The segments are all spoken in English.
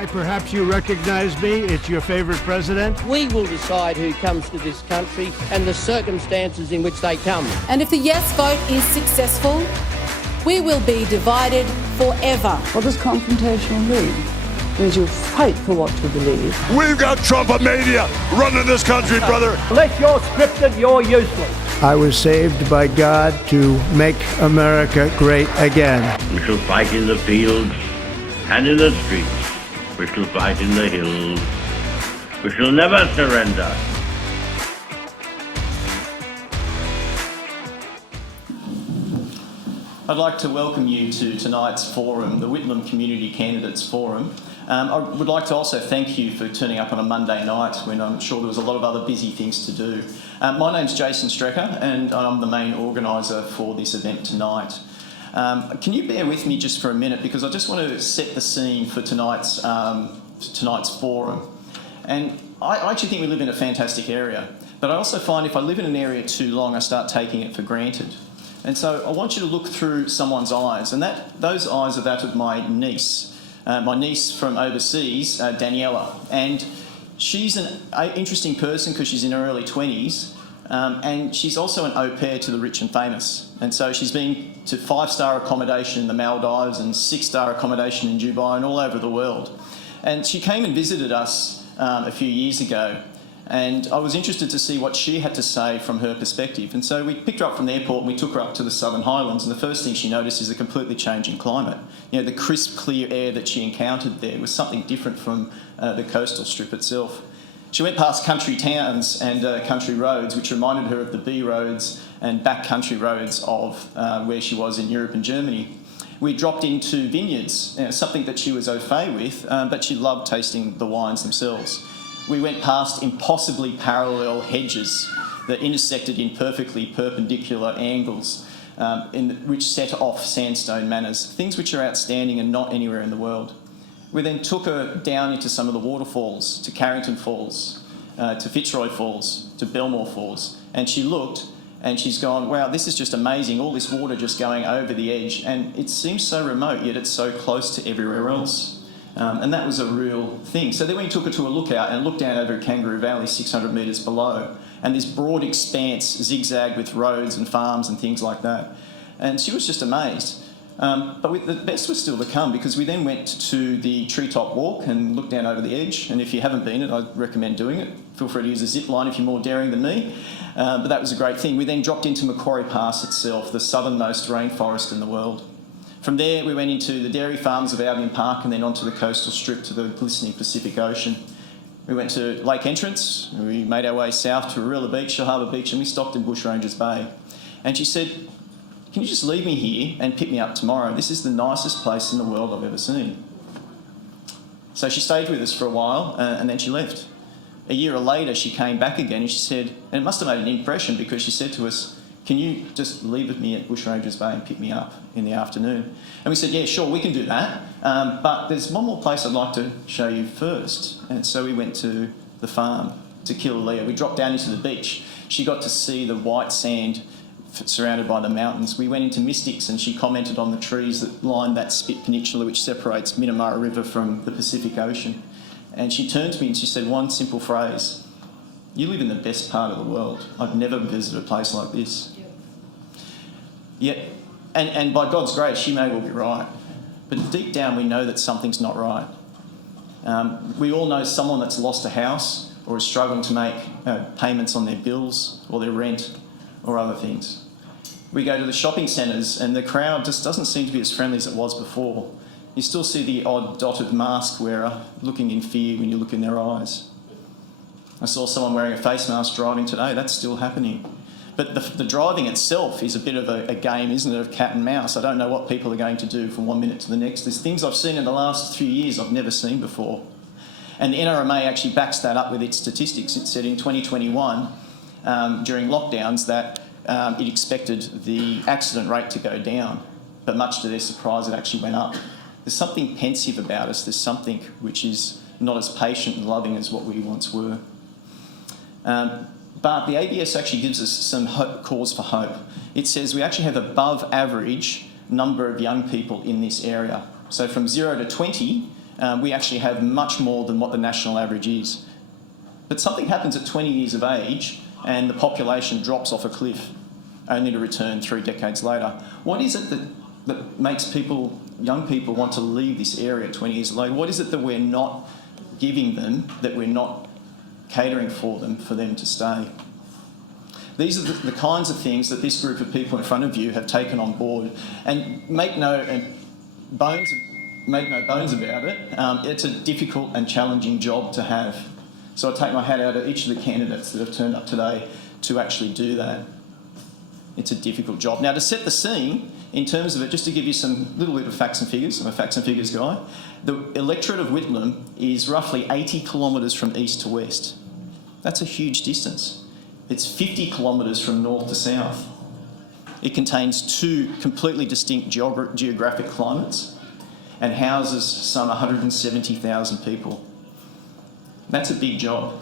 Hi, perhaps you recognize me. It's your favorite president. We will decide who comes to this country and the circumstances in which they come. And if the yes vote is successful, we will be divided forever. What does confrontational mean? It means you fight for what you believe. We've got Trump-a-mania running this country, brother. Unless you're scripted, you're useless. I was saved by God to make America great again. We shall fight in the fields and in the streets. We shall fight in the hills. We shall never surrender. I'd like to welcome you to tonight's forum, the Whitlam Community Candidates Forum. I would like to also thank you for turning up on a Monday night when I'm sure there was a lot of other busy things to do. My name's Jason Strecker and I'm the main organiser for this event tonight. Can you bear with me just for a minute, because I just want to set the scene for tonight's forum. And I actually think we live in a fantastic area, but I also find if I live in an area too long, I start taking it for granted. And so I want you to look through someone's eyes, and those eyes are that of my niece from overseas, Daniela. And she's an interesting person because she's in her early 20s, and she's also an au pair to the rich and famous. And so she's been to 5-star accommodation in the Maldives and 6-star accommodation in Dubai and all over the world. And she came and visited us a few years ago, and I was interested to see what she had to say from her perspective. And so we picked her up from the airport and we took her up to the Southern Highlands, and the first thing she noticed is a completely changing climate. You know, the crisp, clear air that she encountered there was something different from the coastal strip itself. She went past country towns and country roads, which reminded her of the B roads and backcountry roads of where she was in Europe and Germany. We dropped into vineyards, something that she was au fait with, but she loved tasting the wines themselves. We went past impossibly parallel hedges that intersected in perfectly perpendicular angles, which set off sandstone manors, things which are outstanding and not anywhere in the world. We then took her down into some of the waterfalls, to Carrington Falls, to Fitzroy Falls, to Belmore Falls, and she looked and she's gone, wow, this is just amazing, all this water just going over the edge, and it seems so remote, yet it's so close to everywhere else. And that was a real thing. So then we took her to a lookout and looked down over Kangaroo Valley 600 metres below, and this broad expanse zigzagged with roads and farms and things like that. And she was just amazed. But the best was still to come, because we then went to the treetop walk and looked down over the edge. And if you haven't been it, I'd recommend doing it. Feel free to use a zip line if you're more daring than me. But that was a great thing. We then dropped into Macquarie Pass itself, the southernmost rainforest in the world. From there, we went into the dairy farms of Albion Park and then onto the coastal strip to the glistening Pacific Ocean. We went to Lake Entrance, we made our way south to Arilla Beach, Shell Harbour Beach, and we stopped in Bushrangers Bay. And she said, can you just leave me here and pick me up tomorrow? This is the nicest place in the world I've ever seen. So she stayed with us for a while and then she left. A year later, she came back again and she said, and it must have made an impression because she said to us, can you just leave with me at Bushrangers Bay and pick me up in the afternoon? And we said, yeah, sure, we can do that. But there's one more place I'd like to show you first. And so we went to the farm, to Killalea. We dropped down into the beach. She got to see the white sand surrounded by the mountains. We went into Mystics and she commented on the trees that line that Spit Peninsula which separates Minamara River from the Pacific Ocean. And she turned to me and she said one simple phrase, you live in the best part of the world. I've never visited a place like this. Yet, and by God's grace, she may well be right. But deep down, we know that something's not right. We all know someone that's lost a house or is struggling to make payments on their bills or their rent or other things. We go to the shopping centres and the crowd just doesn't seem to be as friendly as it was before. You still see the odd dotted mask wearer looking in fear when you look in their eyes. I saw someone wearing a face mask driving today. That's still happening. But the driving itself is a bit of a game, isn't it, of cat and mouse. I don't know what people are going to do from one minute to the next. There's things I've seen in the last few years I've never seen before. And the NRMA actually backs that up with its statistics. It said in 2021, during lockdowns, that it expected the accident rate to go down. But much to their surprise, it actually went up. There's something pensive about us. There's something which is not as patient and loving as what we once were. But the ABS actually gives us some cause for hope. It says we actually have above average number of young people in this area. So from 0 to 20, we actually have much more than what the national average is. But something happens at 20 years of age and the population drops off a cliff, only to return 3 decades later. What is it that makes young people want to leave this area 20 years later? What is it that we're not giving them, that we're not catering for them to stay? These are the kinds of things that this group of people in front of you have taken on board. And make no bones about it, it's a difficult and challenging job to have. So I take my hat out to each of the candidates that have turned up today to actually do that. It's a difficult job. Now, to set the scene, in terms of it, just to give you some little bit of facts and figures, I'm a facts and figures guy, the electorate of Whitlam is roughly 80 kilometres from east to west. That's a huge distance. It's 50 kilometres from north to south. It contains 2 completely distinct geographic climates and houses some 170,000 people. That's a big job.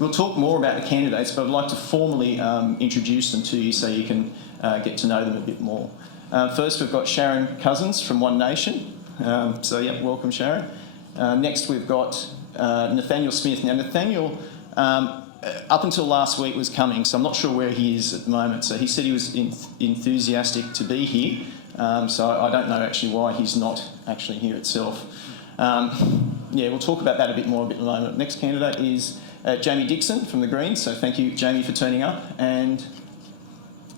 We'll talk more about the candidates, but I'd like to formally introduce them to you so you can get to know them a bit more. First, we've got Sharon Cousins from One Nation. Welcome, Sharon. Next, we've got Nathaniel Smith. Now, Nathaniel, up until last week, was coming, so I'm not sure where he is at the moment. So he said he was enthusiastic to be here, so I don't know actually why he's not actually here itself. We'll talk about that a bit more in a moment. Next candidate is Jamie Dixon from the Greens, so thank you, Jamie, for turning up. And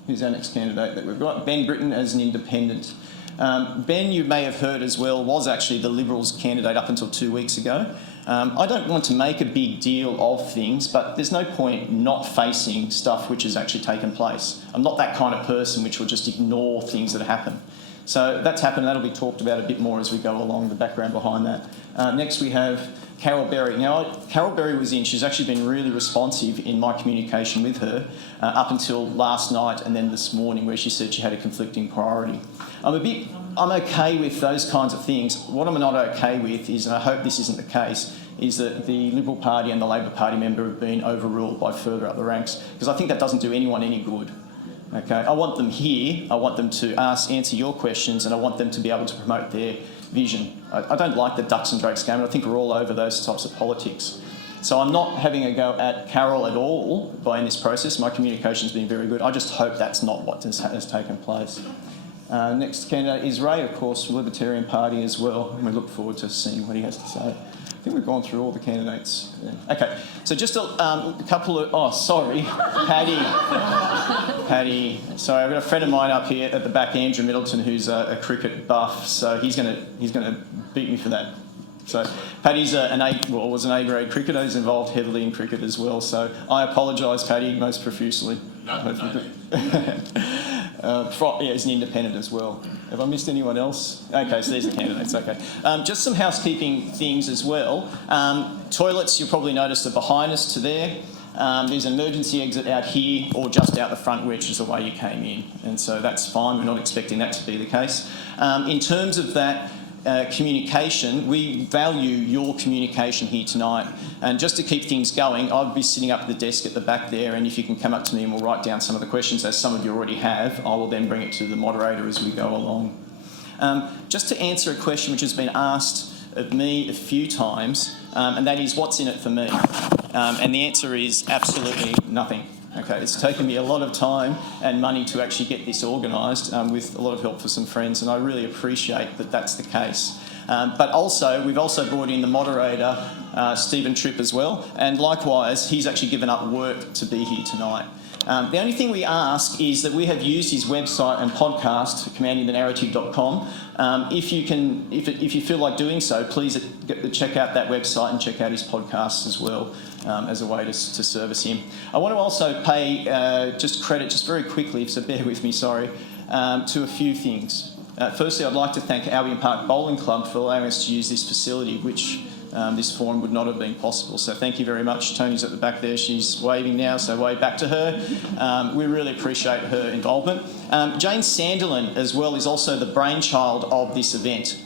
who's our next candidate that we've got? Ben Britton as an independent. Ben, you may have heard as well, was actually the Liberals candidate up until 2 weeks ago. I don't want to make a big deal of things, but there's no point not facing stuff which has actually taken place. I'm not that kind of person which will just ignore things that happen. So that's happened, that'll be talked about a bit more as we go along, the background behind that. Next we have Carol Berry. Now, Carol Berry was in, she's actually been really responsive in my communication with her up until last night and then this morning, where she said she had a conflicting priority. I'm okay with those kinds of things. What I'm not okay with is, and I hope this isn't the case, is that the Liberal Party and the Labor Party member have been overruled by further up the ranks, because I think that doesn't do anyone any good. Okay, I want them here, I want them to answer your questions, and I want them to be able to promote their vision. I don't like the ducks and drakes game, and I think we're all over those types of politics. So I'm not having a go at Carol at all in this process. My communication's been very good. I just hope that's not what has taken place. Next candidate is Ray, of course, from the Libertarian Party as well, and we look forward to seeing what he has to say. I think we've gone through all the candidates. Yeah. Okay, so just a couple of... Oh, sorry, Paddy. Sorry, I've got a friend of mine up here at the back, Andrew Middleton, who's a cricket buff, so he's going to beat me for that. So Paddy's was an A-grade cricketer. He's involved heavily in cricket as well. So I apologise, Paddy, most profusely. He's an independent as well. Have I missed anyone else? Okay, so there's the candidates, okay. Just some housekeeping things as well. Toilets, you'll probably notice, are behind us to there. There's an emergency exit out here or just out the front, which is the way you came in. And so that's fine, we're not expecting that to be the case. In terms of that, communication, we value your communication here tonight, and just to keep things going, I'll be sitting up at the desk at the back there, and if you can come up to me and we'll write down some of the questions, as some of you already have. I will then bring it to the moderator as we go along. Just to answer a question which has been asked of me a few times, and that is, what's in it for me? And the answer is absolutely nothing. Okay, it's taken me a lot of time and money to actually get this organised, with a lot of help for some friends, and I really appreciate that that's the case. But also, we've also brought in the moderator, Steven.tripp, as well, and likewise, he's actually given up work to be here tonight. The only thing we ask is that we have used his website and podcast, commandingthenarrative.com. If you feel like doing so, please check out that website and check out his podcasts as well, as a way to service him. I want to also pay just credit, just very quickly, so bear with me, sorry, to a few things. Firstly, I'd like to thank Albion Park Bowling Club for allowing us to use this facility, which this forum would not have been possible. So thank you very much. Tony's at the back there. She's waving now, so wave back to her. We really appreciate her involvement. Jane Sanderlin, as well, is also the brainchild of this event.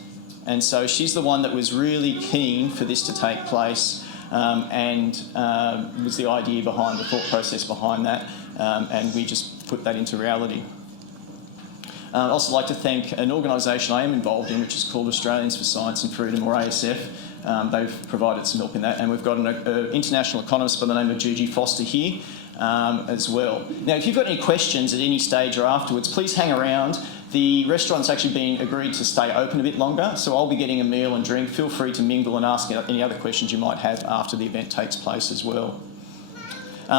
And so she's the one that was really keen for this to take place, and was the idea behind, the thought process behind that, and we just put that into reality. I'd also like to thank an organisation I am involved in, which is called Australians for Science and Freedom, or ASF. They've provided some help in that. And we've got an international economist by the name of Gigi Foster here as well. Now, if you've got any questions at any stage or afterwards, please hang around. The restaurant's actually been agreed to stay open a bit longer, so I'll be getting a meal and drink. Feel free to mingle and ask any other questions you might have after the event takes place as well.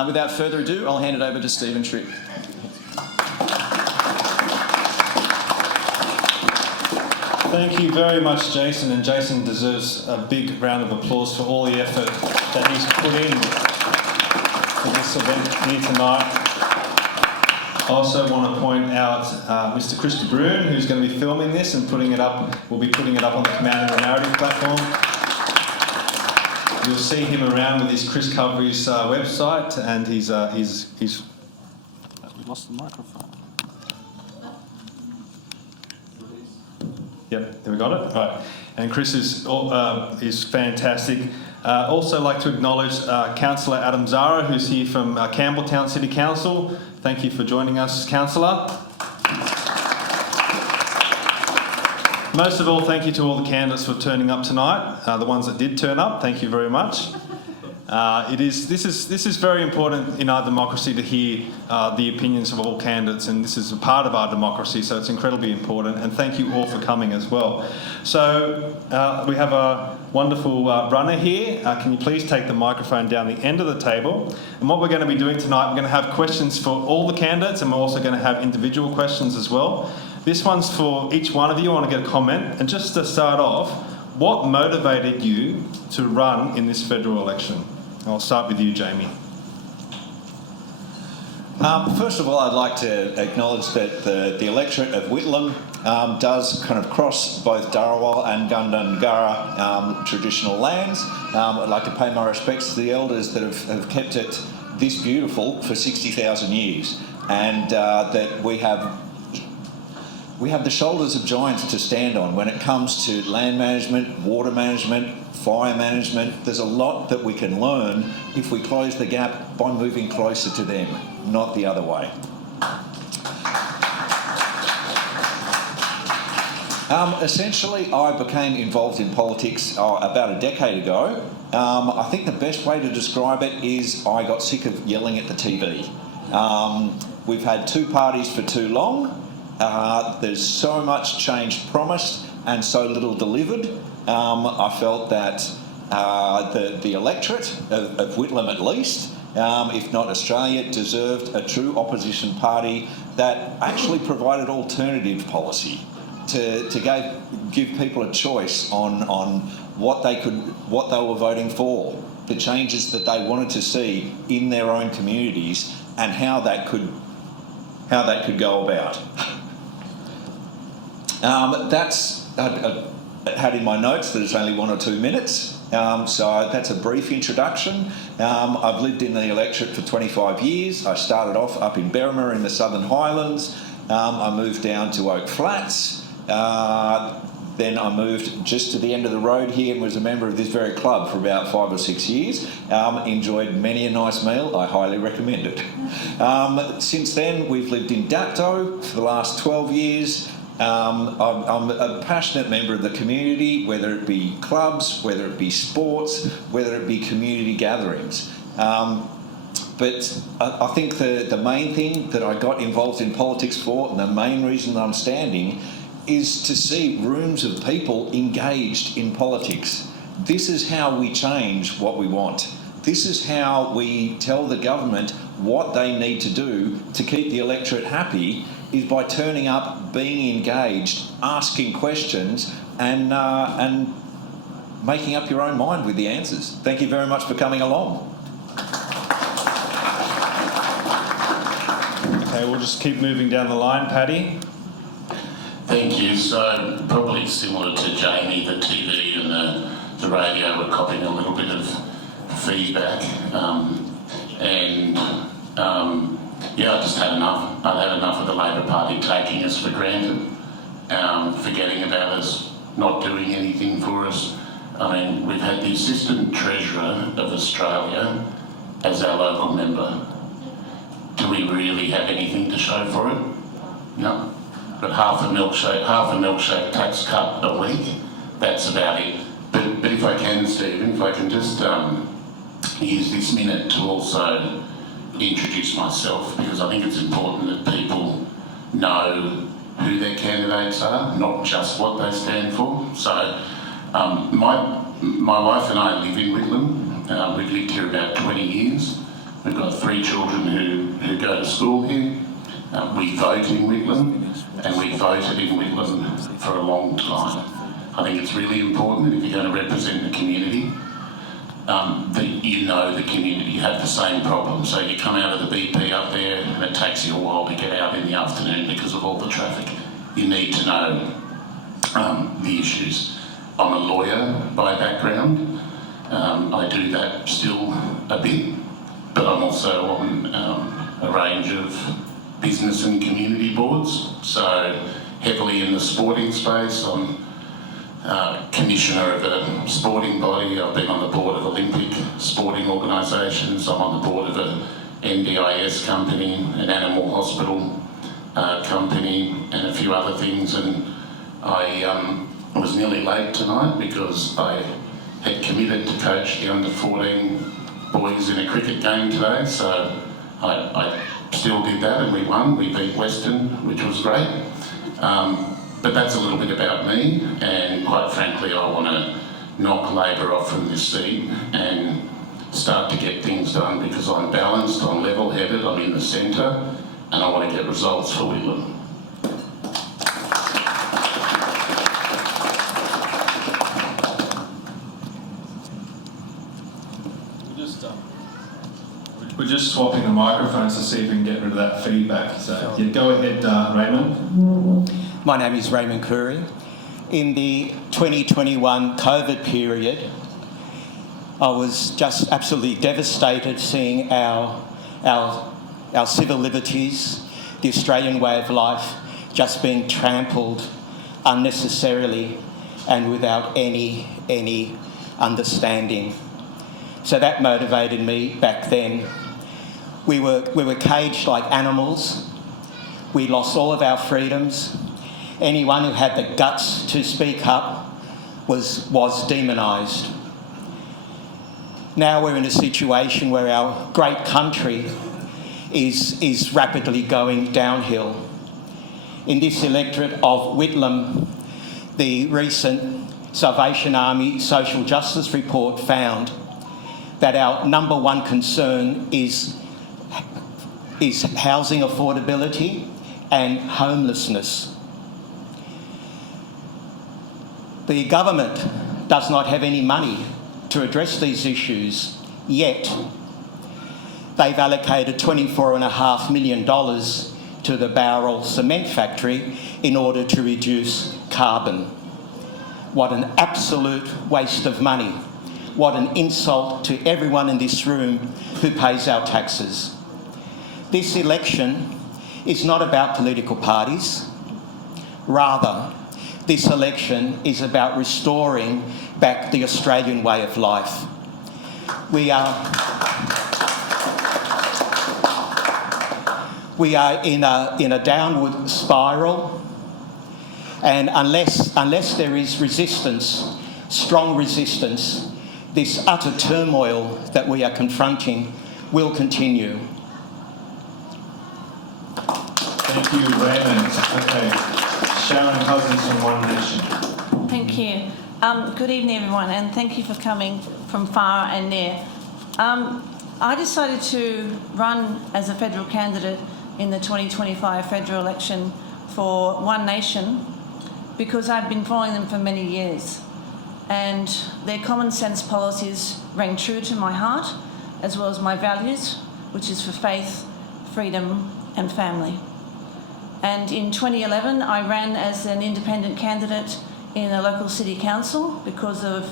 Without further ado, I'll hand it over to Steven Tripp. Thank you very much, Jason, and Jason deserves a big round of applause for all the effort that he's put in for this event here tonight. I also want to point out Mr. Chris de Bruin, who's going to be filming this and putting it up. We'll be putting it up on the Commanding the Narrative platform. You'll see him around with his Chris Khoury's website, and he's we lost the microphone. Yep, there we got it. Right, and Chris is fantastic. Also like to acknowledge Councillor Adam Zara, who's here from Campbelltown City Council. Thank you for joining us, Councillor. Most of all, thank you to all the candidates for turning up tonight. The ones that did turn up, thank you very much. This is very important in our democracy to hear the opinions of all candidates, and this is a part of our democracy, so it's incredibly important, and thank you all for coming as well. So we have a wonderful runner here. Can you please take the microphone down the end of the table? And what we're going to be doing tonight, we're going to have questions for all the candidates, and we're also going to have individual questions as well. This one's for each one of you. I want to get a comment, and just to start off, what motivated you to run in this federal election? I'll start with you, Jamie. First of all, I'd like to acknowledge that the electorate of Whitlam does kind of cross both Dharawal and Gundungurra traditional lands. I'd like to pay my respects to the elders that have kept it this beautiful for 60,000 years, and that we have the shoulders of giants to stand on when it comes to land management, water management, fire management. There's a lot that we can learn if we close the gap by moving closer to them, not the other way. Essentially, I became involved in politics about a decade ago. I think the best way to describe it is I got sick of yelling at the TV. We've had two parties for too long. There's so much change promised and so little delivered. I felt that the electorate of Whitlam at least, if not Australia, deserved a true opposition party that actually provided alternative policy to give people a choice on what they were voting for, the changes that they wanted to see in their own communities, and how that could go about. I had in my notes that it's only 1 or 2 minutes, so that's a brief introduction. I've lived in the electorate for 25 years. I started off up in Berrima in the Southern Highlands. I moved down to Oak Flats. Then I moved just to the end of the road here and was a member of this very club for about 5 or 6 years. Enjoyed many a nice meal. I highly recommend it. Since then, we've lived in Dapto for the last 12 years. I'm a passionate member of the community, whether it be clubs, whether it be sports, whether it be community gatherings. But I think the main thing that I got involved in politics for, and the main reason that I'm standing, is to see rooms of people engaged in politics. This is how we change what we want. This is how we tell the government what they need to do to keep the electorate happy, is by turning up, being engaged, asking questions, and making up your own mind with the answers. Thank you very much for coming along. Okay, we'll just keep moving down the line. Paddy? Thank you. So probably similar to Jamie, the TV and the radio were copying a little bit of feedback, yeah, I just had enough. I've had enough of the Labor Party taking us for granted, forgetting about us, not doing anything for us. I mean, we've had the Assistant Treasurer of Australia as our local member. Do we really have anything to show for it? No. But half a milkshake tax cut a week, that's about it. But if I can, Stephen, if I can just use this minute to also introduce myself, because I think it's important that people know who their candidates are, not just what they stand for. So my wife and I live in Whitlam. We've lived here about 20 years. We've got 3 children who go to school here. We vote in Whitlam, and we voted in Whitlam for a long time. I think it's really important that if you're going to represent the community, that you know the community. You have the same problem. So you come out of the BP up there and it takes you a while to get out in the afternoon because of all the traffic. You need to know the issues. I'm a lawyer by background. I do that still a bit, but I'm also on a range of business and community boards, so heavily in the sporting space. I'm commissioner of a sporting body. I've been on the board of Olympic sporting organisations. I'm on the board of a NDIS company, an animal hospital company, and a few other things. And I was nearly late tonight because I had committed to coach the under-14 boys in a cricket game today, so I still did that, and we won. We beat Western, which was great. But that's a little bit about me, and quite frankly, I want to knock Labor off from this seat and start to get things done, because I'm balanced, I'm level-headed, I'm in the centre, and I want to get results for Whitlam. We're just swapping the microphones to see if we can get rid of that feedback. So yeah, go ahead, Raymond. My name is Raymond Khoury. In the 2021 COVID period, I was just absolutely devastated seeing our civil liberties, the Australian way of life, just being trampled unnecessarily and without any understanding. So that motivated me back then. We were caged like animals. We lost all of our freedoms. Anyone who had the guts to speak up was demonised. Now we're in a situation where our great country is rapidly going downhill. In this electorate of Whitlam, the recent Salvation Army Social Justice Report found that our number one concern is housing affordability and homelessness. The government does not have any money to address these issues, yet they've allocated $24.5 million to the Bowral cement factory in order to reduce carbon. What an absolute waste of money. What an insult to everyone in this room who pays our taxes. This election is not about political parties. Rather, this election is about restoring back the Australian way of life. We are in a downward spiral, and unless there is resistance, strong resistance, this utter turmoil that we are confronting will continue. Thank you, Raymond. Okay, Sharon Cousins from One Nation. Thank you. Good evening, everyone, and thank you for coming from far and near. I decided to run as a federal candidate in the 2025 federal election for One Nation because I've been following them for many years, and their common sense policies rang true to my heart, as well as my values, which is for faith, freedom and family. And in 2011, I ran as an independent candidate in a local city council because of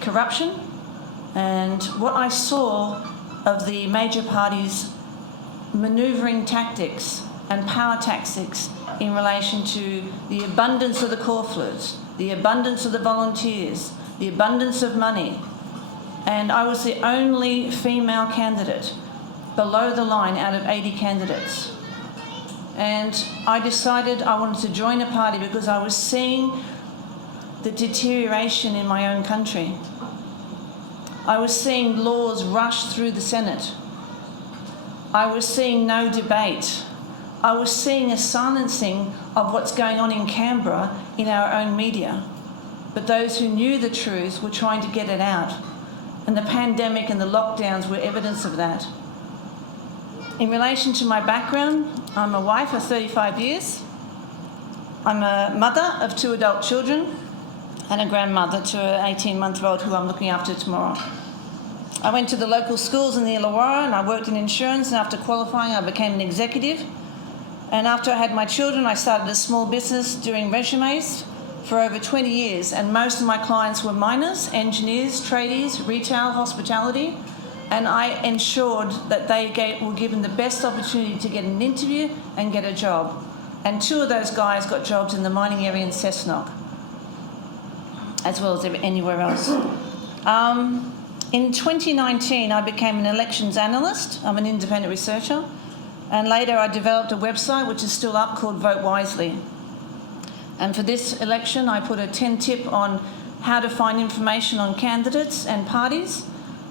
corruption. And what I saw of the major parties' manoeuvring tactics and power tactics in relation to the abundance of the corflutes, the abundance of the volunteers, the abundance of money. And I was the only female candidate below the line out of 80 candidates. And I decided I wanted to join a party because I was seeing the deterioration in my own country. I was seeing laws rush through the Senate. I was seeing no debate. I was seeing a silencing of what's going on in Canberra in our own media. But those who knew the truth were trying to get it out. And the pandemic and the lockdowns were evidence of that. In relation to my background, I'm a wife of 35 years. I'm a mother of 2 adult children and a grandmother to an 18-month-old who I'm looking after tomorrow. I went to the local schools in the Illawarra and I worked in insurance, and after qualifying I became an executive. And after I had my children, I started a small business doing resumes for over 20 years, and most of my clients were miners, engineers, tradies, retail, hospitality, and I ensured that they were given the best opportunity to get an interview and get a job. And 2 of those guys got jobs in the mining area in Cessnock, as well as anywhere else. In 2019, I became an elections analyst. I'm an independent researcher. And later I developed a website, which is still up, called Vote Wisely. And for this election, I put a 10-tip on how to find information on candidates and parties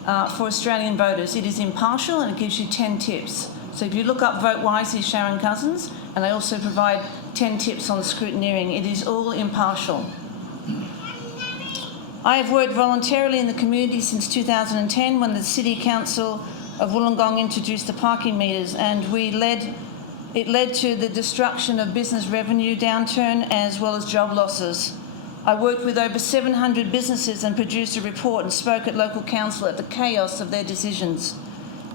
for Australian voters. It is impartial and it gives you 10 tips. So if you look up Vote Wisely Sharon Cousins, and I also provide 10 tips on scrutineering, it is all impartial. I have worked voluntarily in the community since 2010 when the City Council of Wollongong introduced the parking meters, and it led to the destruction of business revenue downturn as well as job losses. I worked with over 700 businesses and produced a report and spoke at local council at the chaos of their decisions.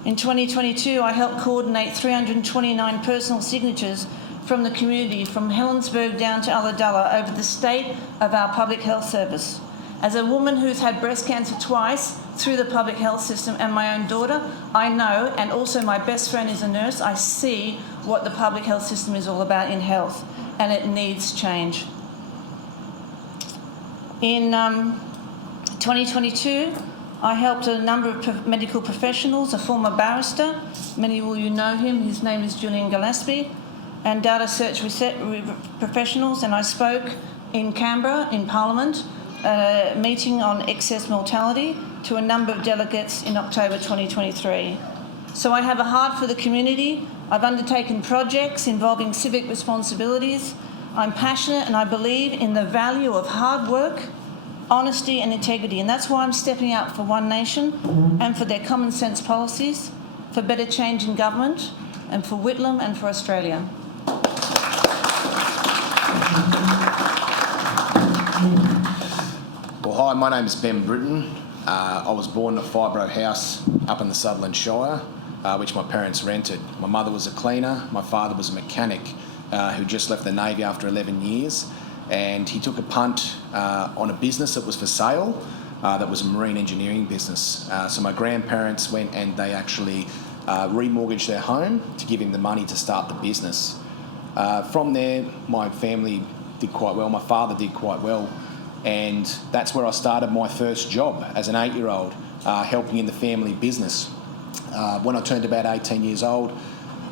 In 2022, I helped coordinate 329 personal signatures from the community, from Helensburgh down to Ulladulla, over the state of our public health service. As a woman who's had breast cancer twice through the public health system and my own daughter, I know, and also my best friend is a nurse, I see what the public health system is all about in health, and it needs change. In 2022, I helped a number of medical professionals, a former barrister, many of you know him, his name is Julian Gillespie, and data search professionals, and I spoke in Canberra in Parliament, a meeting on excess mortality to a number of delegates in October 2023. So I have a heart for the community. I've undertaken projects involving civic responsibilities. I'm passionate and I believe in the value of hard work, honesty and integrity, and that's why I'm stepping up for One Nation and for their common sense policies, for better change in government, and for Whitlam and for Australia. Well, hi, my name is Ben Britton. I was born in a fibro house up in the Sutherland Shire, which my parents rented. My mother was a cleaner, my father was a mechanic who just left the Navy after 11 years, and he took a punt on a business that was for sale, that was a marine engineering business. So my grandparents went and they actually remortgaged their home to give him the money to start the business. From there, my family did quite well, my father did quite well, and that's where I started my first job as an 8-year-old, helping in the family business. When I turned about 18 years old,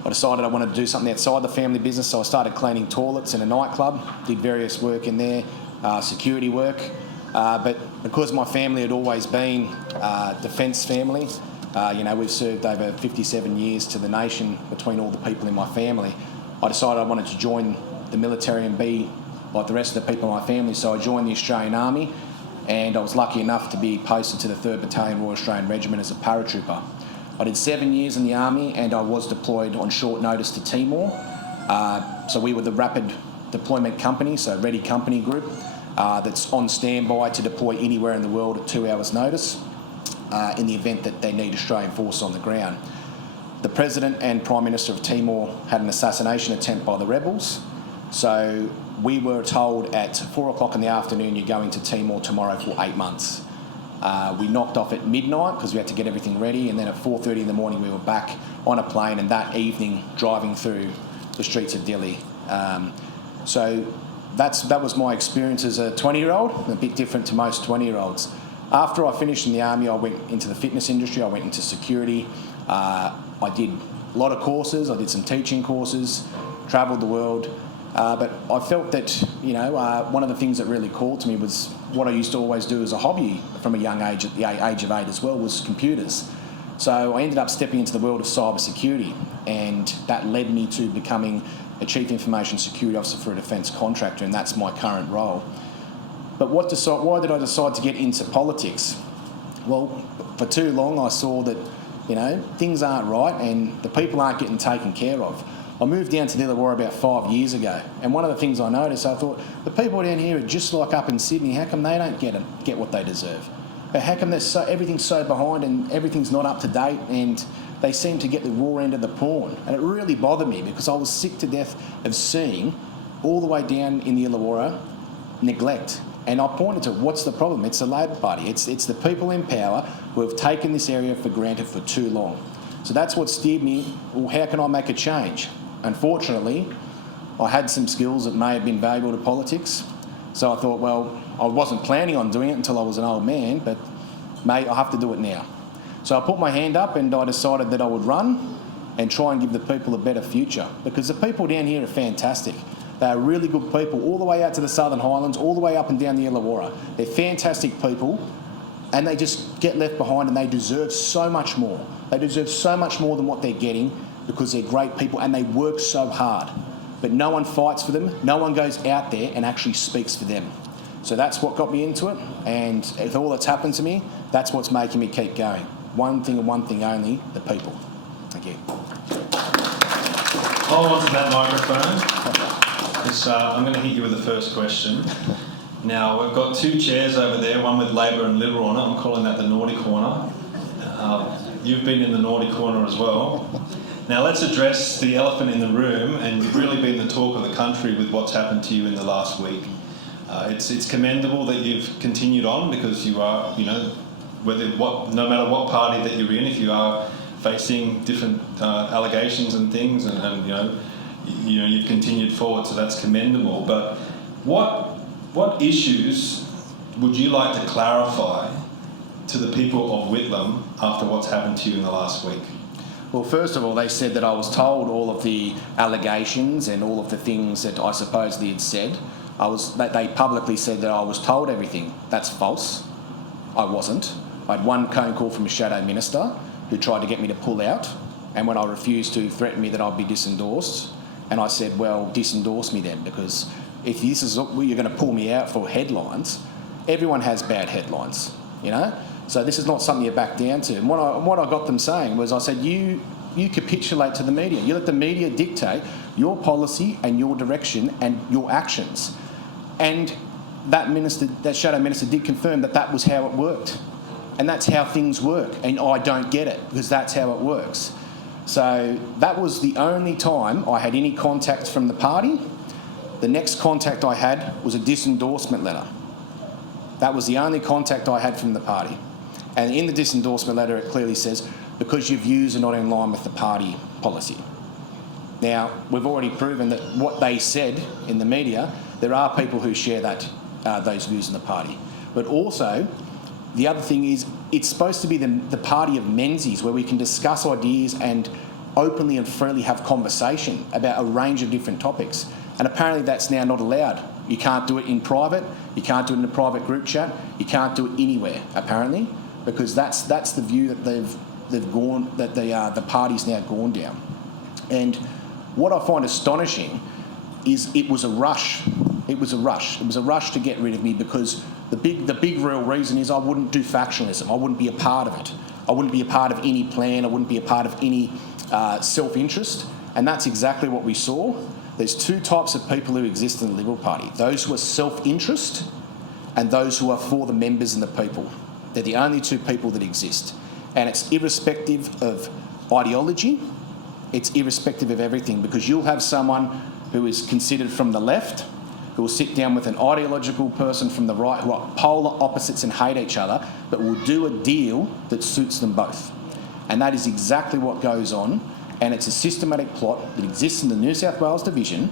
I decided I wanted to do something outside the family business, so I started cleaning toilets in a nightclub, did various work in there, security work, but because my family had always been a defence family, we've served over 57 years to the nation between all the people in my family, I decided I wanted to join the military and be like the rest of the people in my family, so I joined the Australian Army, and I was lucky enough to be posted to the 3rd Battalion Royal Australian Regiment as a paratrooper. I did 7 years in the Army, and I was deployed on short notice to Timor. So we were the Rapid Deployment Company, so Ready Company Group, that's on standby to deploy anywhere in the world at 2 hours' notice in the event that they need Australian force on the ground. The President and Prime Minister of Timor had an assassination attempt by the rebels, so we were told at 4 o'clock in the afternoon, you're going to Timor tomorrow for 8 months. We knocked off at midnight because we had to get everything ready, and then at 4:30 in the morning we were back on a plane, and that evening driving through the streets of Dili. So that was my experience as a 20-year-old, a bit different to most 20-year-olds. After I finished in the Army, I went into the fitness industry, I went into security. I did a lot of courses, I did some teaching courses, travelled the world, But I felt that, one of the things that really called to me was what I used to always do as a hobby from a young age, at the age of 8 as well, was computers. So I ended up stepping into the world of cybersecurity, and that led me to becoming a Chief Information Security Officer for a defence contractor, and that's my current role. But why did I decide to get into politics? Well, for too long I saw that, things aren't right and the people aren't getting taken care of. I moved down to the Illawarra about 5 years ago, and one of the things I noticed, I thought, the people down here are just like up in Sydney. How come they don't get what they deserve? But how come everything's so behind and everything's not up to date, and they seem to get the raw end of the prawn? And it really bothered me because I was sick to death of seeing all the way down in the Illawarra neglect. And I pointed to what's the problem? It's the Labor Party. It's the people in power who have taken this area for granted for too long. So that's what steered me, well, how can I make a change? Unfortunately, I had some skills that may have been valuable to politics. So I thought, well, I wasn't planning on doing it until I was an old man, but mate, I have to do it now. So I put my hand up and I decided that I would run and try and give the people a better future, because the people down here are fantastic. They are really good people, all the way out to the Southern Highlands, all the way up and down the Illawarra. They're fantastic people, and they just get left behind, and they deserve so much more. They deserve so much more than what they're getting, because they're great people and they work so hard. But no one fights for them, no one goes out there and actually speaks for them. So that's what got me into it, and with all that's happened to me, that's what's making me keep going. One thing and one thing only, the people. Thank you. Hold on to that microphone. I'm going to hit you with the first question. Now, we've got 2 chairs over there, one with Labor and Liberal on it. I'm calling that the naughty corner. You've been in the naughty corner as well. Now, let's address the elephant in the room, and you've really been the talk of the country with what's happened to you in the last week. It's commendable that you've continued on, because you are, no matter what party that you're in, if you are facing different allegations and things, and you've continued forward, so that's commendable. But what issues would you like to clarify to the people of Whitlam after what's happened to you in the last week? Well, first of all, they said that I was told all of the allegations and all of the things that I supposedly had said. They publicly said that I was told everything. That's false. I wasn't. I had one phone call from a shadow minister who tried to get me to pull out, and when I refused to, threatened me that I'd be disendorsed. And I said, well, disendorse me then, because if this is what you're going to pull me out for headlines, everyone has bad headlines, So this is not something you back down to. And what I got them saying was, I said, you capitulate to the media. You let the media dictate your policy and your direction and your actions. And that shadow minister did confirm that was how it worked. And that's how things work. And I don't get it, because that's how it works. So that was the only time I had any contact from the party. The next contact I had was a disendorsement letter. That was the only contact I had from the party. And in the disendorsement letter, it clearly says, because your views are not in line with the party policy. Now, we've already proven that what they said in the media, there are people who share those views in the party. But also, the other thing is, it's supposed to be the party of Menzies, where we can discuss ideas and openly and freely have conversation about a range of different topics. And apparently that's now not allowed. You can't do it in private, you can't do it in a private group chat, you can't do it anywhere, apparently, because that's the view that the party's now gone down. And what I find astonishing is it was a rush. It was a rush to get rid of me, because the big real reason is I wouldn't do factionalism. I wouldn't be a part of it. I wouldn't be a part of any plan. I wouldn't be a part of any self-interest. And that's exactly what we saw. There's 2 types of people who exist in the Liberal Party. Those who are self-interest and those who are for the members and the people. They're the only 2 people that exist. And it's irrespective of ideology. It's irrespective of everything, because you'll have someone who is considered from the left, who will sit down with an ideological person from the right, who are polar opposites and hate each other, but will do a deal that suits them both. And that is exactly what goes on, and it's a systematic plot that exists in the New South Wales division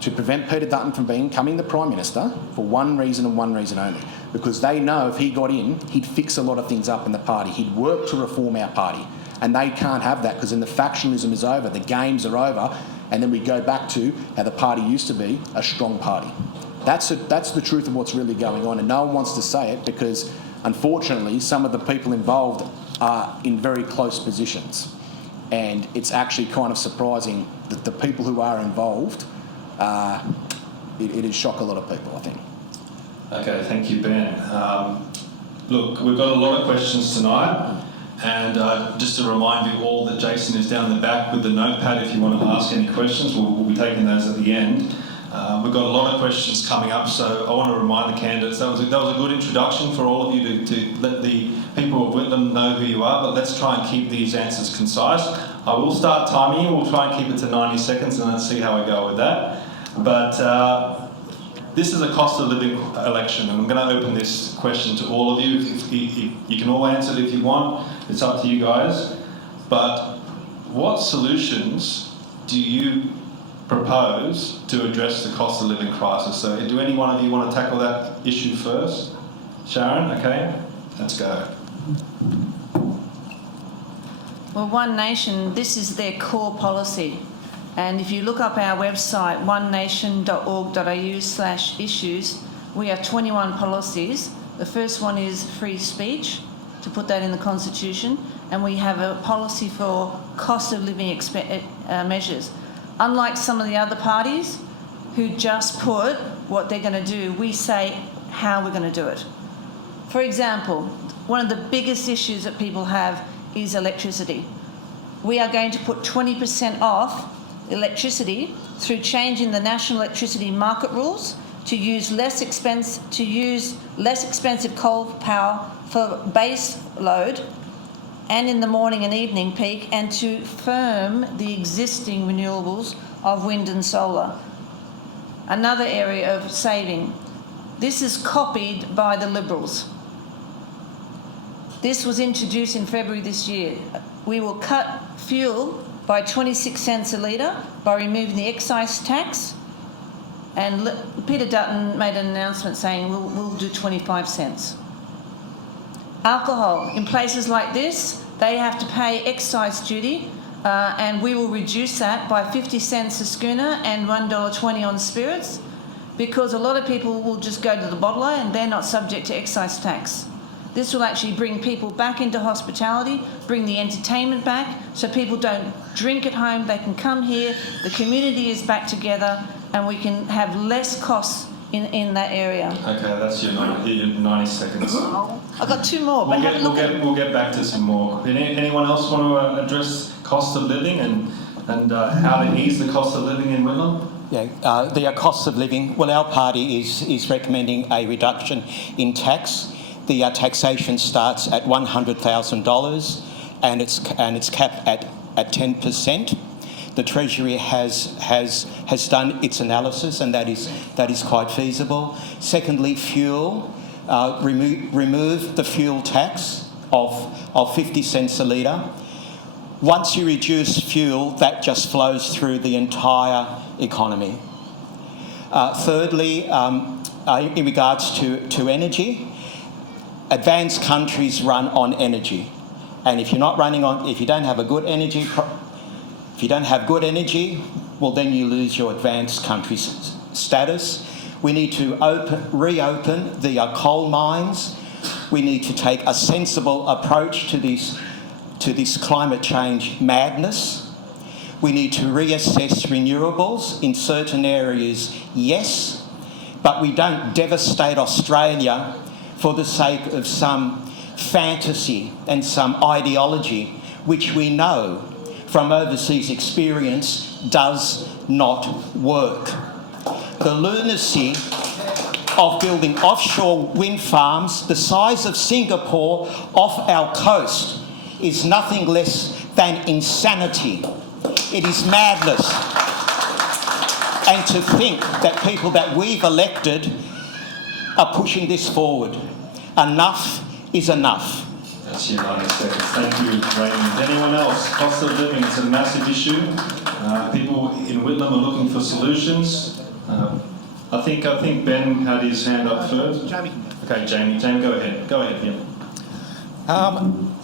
to prevent Peter Dutton from becoming the Prime Minister for one reason and one reason only. Because they know if he got in, he'd fix a lot of things up in the party. He'd work to reform our party. And they can't have that, because then the factionalism is over, the games are over, And then we go back to how the party used to be, a strong party. That's the truth of what's really going on, and no one wants to say it because, unfortunately, some of the people involved are in very close positions. And it's actually kind of surprising that the people who are involved, it has shocked a lot of people, I think. Okay, thank you, Ben. Look, we've got a lot of questions tonight, and just to remind you all that Jason is down the back with the notepad if you want to ask any questions. We'll be taking those at the end. We've got a lot of questions coming up, so I want to remind the candidates that was a good introduction for all of you to let the people of Whitlam know who you are, but let's try and keep these answers concise. I will start timing you. We'll try and keep it to 90 seconds and let's see how we go with that. But this is a cost of living election, and I'm going to open this question to all of you. You can all answer it if you want. It's up to you guys. But what solutions do you propose to address the cost of living crisis? So do any one of you want to tackle that issue first? Sharon, okay, let's go. Well, One Nation, this is their core policy. And if you look up our website, onenation.org.au/issues, we have 21 policies. The first one is free speech, to put that in the Constitution, and we have a policy for cost of living measures. Unlike some of the other parties who just put what they're going to do, we say how we're going to do it. For example, one of the biggest issues that people have is electricity. We are going to put 20% off electricity through changing the national electricity market rules to use less expensive coal power for base load and in the morning and evening peak, and to firm the existing renewables of wind and solar. Another area of saving. This is copied by the Liberals. This was introduced in February this year. We will cut fuel by 26 cents a litre by removing the excise tax, and Peter Dutton made an announcement saying we'll do 25 cents. Alcohol, in places like this, they have to pay excise duty, and we will reduce that by 50 cents a schooner and $1.20 on spirits, because a lot of people will just go to the bottler and they're not subject to excise tax. This will actually bring people back into hospitality, bring the entertainment back, so people don't drink at home, they can come here, the community is back together, and we can have less costs in that area. Okay, that's your 90 seconds. I've got two more, but we'll get back to some more. Anyone else want to address cost of living and how to ease the cost of living in Whitlam? Yeah, the cost of living. Well, our party is recommending a reduction in tax. The taxation starts at $100,000 and it's capped at 10%. The Treasury has done its analysis, and that is quite feasible. Secondly, fuel. Remove the fuel tax of 50 cents a litre. Once you reduce fuel, that just flows through the entire economy. Thirdly, in regards to energy, advanced countries run on energy, and if you don't have good energy, well, then you lose your advanced country status. We need to reopen the coal mines. We need to take a sensible approach to this climate change madness. We need to reassess renewables in certain areas, yes, but we don't devastate Australia for the sake of some fantasy and some ideology, which we know from overseas experience does not work. The lunacy of building offshore wind farms the size of Singapore off our coast is nothing less than insanity. It is madness. And to think that people that we've elected are pushing this forward. Enough is enough. That's your 90 seconds. Thank you, Raymond. Anyone else? Cost of living, it's a massive issue. People in Whitlam are looking for solutions. I think Ben had his hand up first. Jamie. Okay, Jamie, go ahead. Yeah.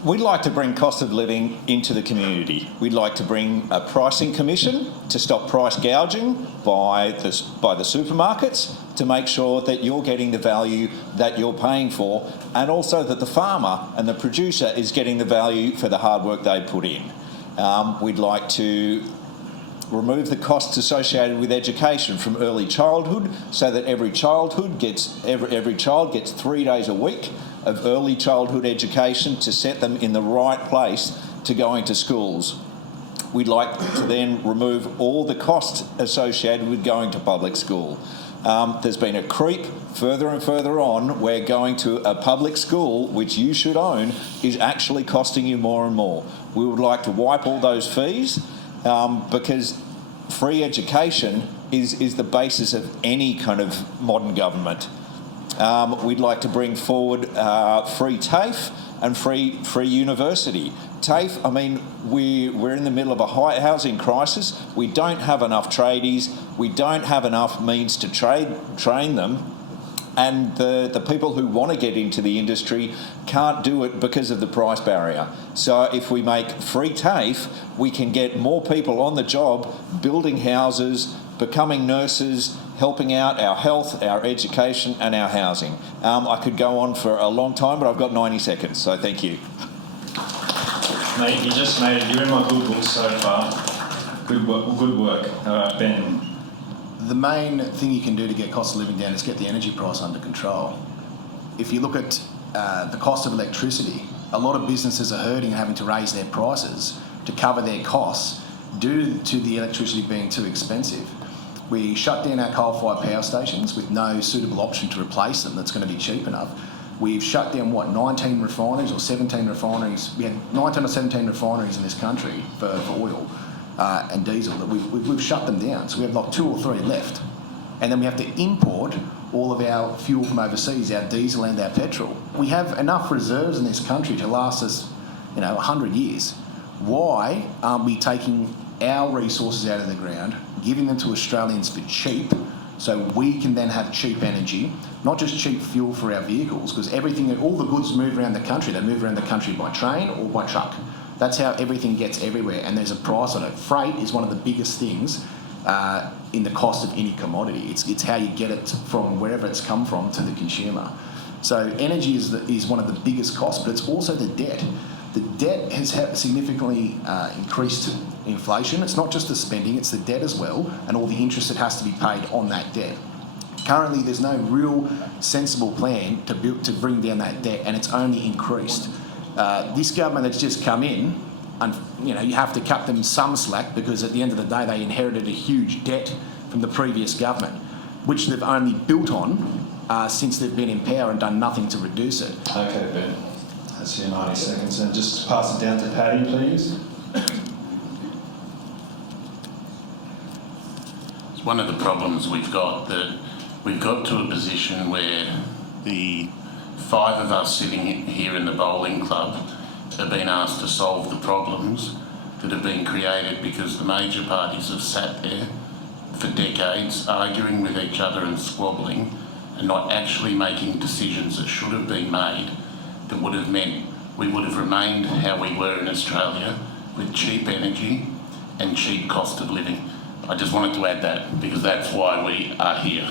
We'd like to bring cost of living into the community. We'd like to bring a pricing commission to stop price gouging by the supermarkets, to make sure that you're getting the value that you're paying for, and also that the farmer and the producer is getting the value for the hard work they put in. We'd like to remove the costs associated with education from early childhood, so that every child gets 3 days a week of early childhood education to set them in the right place to going to schools. We'd like to then remove all the costs associated with going to public school. There's been a creep further and further on where going to a public school, which you should own, is actually costing you more and more. We would like to wipe all those fees, because free education is the basis of any kind of modern government. We'd like to bring forward free TAFE and free university. TAFE, I mean, we're in the middle of a high housing crisis. We don't have enough tradies. We don't have enough means to train them. And the people who want to get into the industry can't do it because of the price barrier. So if we make free TAFE, we can get more people on the job, building houses, becoming nurses, helping out our health, our education and our housing. I could go on for a long time, but I've got 90 seconds, so thank you. Mate, you just made it. You're in my good books so far. Good work. All right, Ben. The main thing you can do to get cost of living down is get the energy price under control. If you look at the cost of electricity, a lot of businesses are hurting and having to raise their prices to cover their costs due to the electricity being too expensive. We shut down our coal-fired power stations with no suitable option to replace them that's going to be cheap enough. We've shut down, 19 refineries or 17 refineries. We had 19 or 17 refineries in this country for oil and diesel. We've shut them down, so we have like 2 or 3 left. And then we have to import all of our fuel from overseas, our diesel and our petrol. We have enough reserves in this country to last us, 100 years. Why aren't we taking our resources out of the ground, giving them to Australians for cheap, so we can then have cheap energy, not just cheap fuel for our vehicles, because all the goods move around the country. They move around the country by train or by truck. That's how everything gets everywhere, and there's a price on it. Freight is one of the biggest things in the cost of any commodity. It's how you get it from wherever it's come from to the consumer. So energy is one of the biggest costs, but it's also the debt. The debt has significantly increased inflation. It's not just the spending, it's the debt as well, and all the interest that has to be paid on that debt. Currently, there's no real sensible plan to bring down that debt, and it's only increased. This government that's just come in, and you have to cut them some slack, because at the end of the day, they inherited a huge debt from the previous government, which they've only built on since they've been in power and done nothing to reduce it. Okay, Ben. That's your 90 seconds. And just pass it down to Paddy, please. It's one of the problems we've got, that we've got to a position where the 5 of us sitting here in the bowling club have been asked to solve the problems that have been created because the major parties have sat there for decades arguing with each other and squabbling and not actually making decisions that should have been made, that would have meant we would have remained how we were in Australia with cheap energy and cheap cost of living. I just wanted to add that because that's why we are here.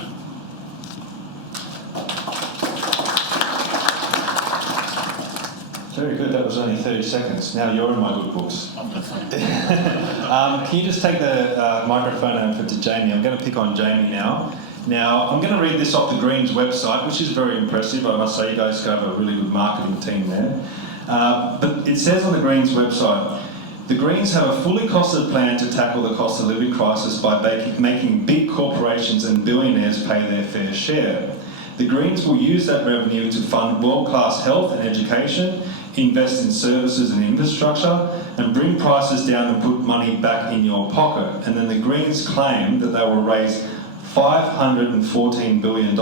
Very good, that was only 30 seconds. Now you're in my good books. Can you just take the microphone over to Jamie? I'm going to pick on Jamie now. Now, I'm going to read this off the Greens website, which is very impressive. I must say, you guys have a really good marketing team there. But it says on the Greens website, the Greens have a fully costed plan to tackle the cost of living crisis by making big corporations and billionaires pay their fair share. The Greens will use that revenue to fund world-class health and education, invest in services and infrastructure, and bring prices down and put money back in your pocket. And then the Greens claim that they will raise $514 billion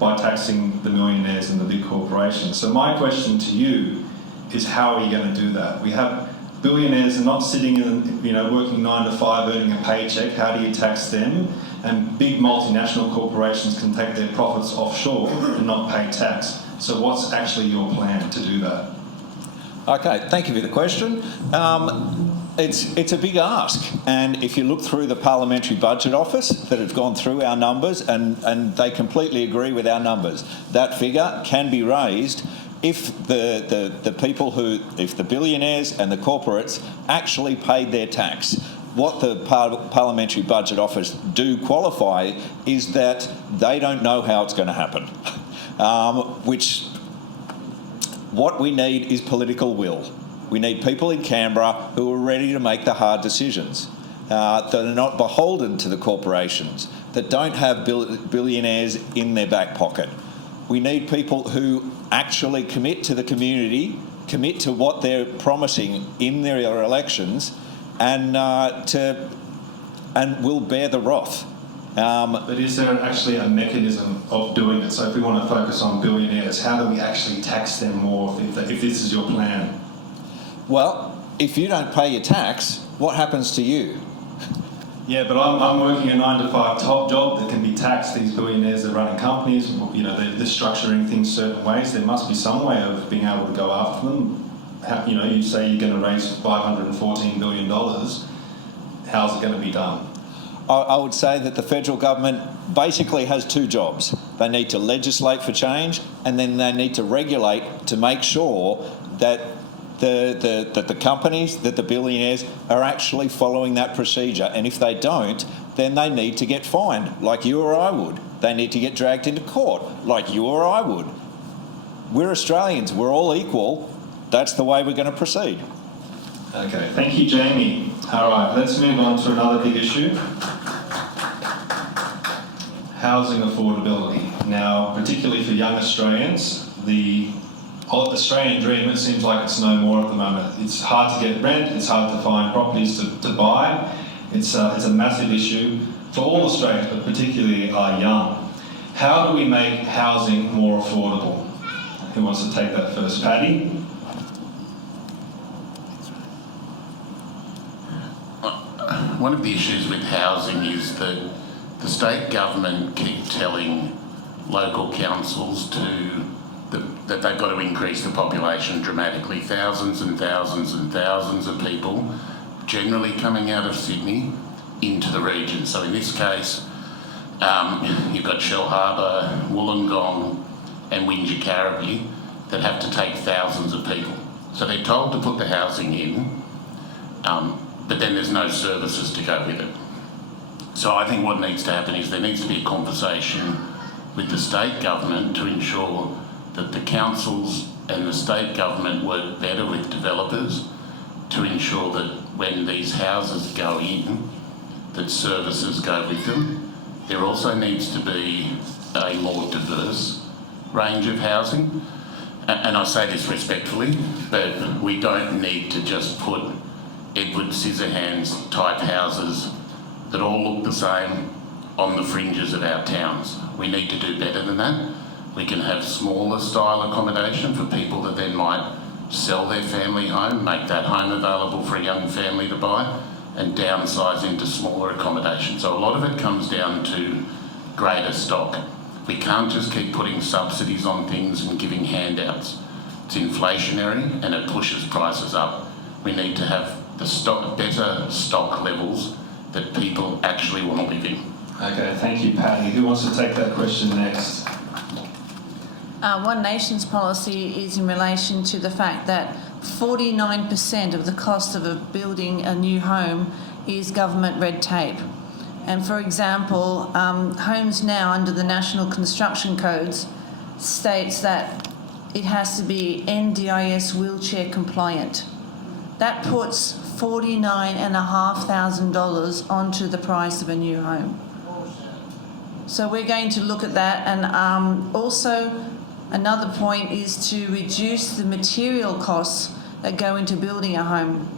by taxing the millionaires and the big corporations. So my question to you is, how are you going to do that? We have billionaires are not sitting in, working 9 to 5 earning a paycheck. How do you tax them? And big multinational corporations can take their profits offshore and not pay tax. So what's actually your plan to do that? Okay, thank you for the question. It's a big ask, and if you look through the Parliamentary Budget Office that have gone through our numbers, and they completely agree with our numbers, that figure can be raised if the people if the billionaires and the corporates actually paid their tax. What the Parliamentary Budget Office do qualify is that they don't know how it's going to happen, what we need is political will. We need people in Canberra who are ready to make the hard decisions, that are not beholden to the corporations, that don't have billionaires in their back pocket. We need people who actually commit to the community, commit to what they're promising in their elections, and will bear the wrath. But is there actually a mechanism of doing it? So if we want to focus on billionaires, how do we actually tax them more if this is your plan? Well, if you don't pay your tax, what happens to you? Yeah, but I'm working a 9-to-5 top job that can be taxed. These billionaires are running companies, they're structuring things certain ways. There must be some way of being able to go after them. You say you're going to raise $514 billion. How's it going to be done? I would say that the federal government basically has two jobs. They need to legislate for change, and then they need to regulate to make sure that the companies, that the billionaires are actually following that procedure. And if they don't, then they need to get fined, like you or I would. They need to get dragged into court, like you or I would. We're Australians. We're all equal. That's the way we're going to proceed. Okay, thank you, Jamie. All right, let's move on to another big issue. Housing affordability. Now, particularly for young Australians, the Australian dream, it seems like it's no more at the moment. It's hard to get rent, it's hard to find properties to buy. It's a massive issue for all Australians, but particularly our young. How do we make housing more affordable? Who wants to take that first? Paddy? One of the issues with housing is that the state government keep telling local councils that they've got to increase the population dramatically. Thousands and thousands and thousands of people generally coming out of Sydney into the region. So in this case, you've got Shell Harbour, Wollongong and Wingecarribee that have to take thousands of people. So they're told to put the housing in, but then there's no services to go with it. So I think what needs to happen is there needs to be a conversation with the state government to ensure that the councils and the state government work better with developers to ensure that when these houses go in, that services go with them. There also needs to be a more diverse range of housing. And I say this respectfully, but we don't need to just put Edward Scissorhands type houses that all look the same on the fringes of our towns. We need to do better than that. We can have smaller style accommodation for people that then might sell their family home, make that home available for a young family to buy, and downsize into smaller accommodation. So a lot of it comes down to greater stock. We can't just keep putting subsidies on things and giving handouts. It's inflationary and it pushes prices up. We need to have the better stock levels that people actually want to live in. Okay, thank you, Paddy. Who wants to take that question next? One Nation's policy is in relation to the fact that 49% of the cost of building a new home is government red tape. And for example, homes now under the National Construction Codes states that it has to be NDIS wheelchair compliant. That puts $49,500 onto the price of a new home. So we're going to look at that, and also another point is to reduce the material costs that go into building a home.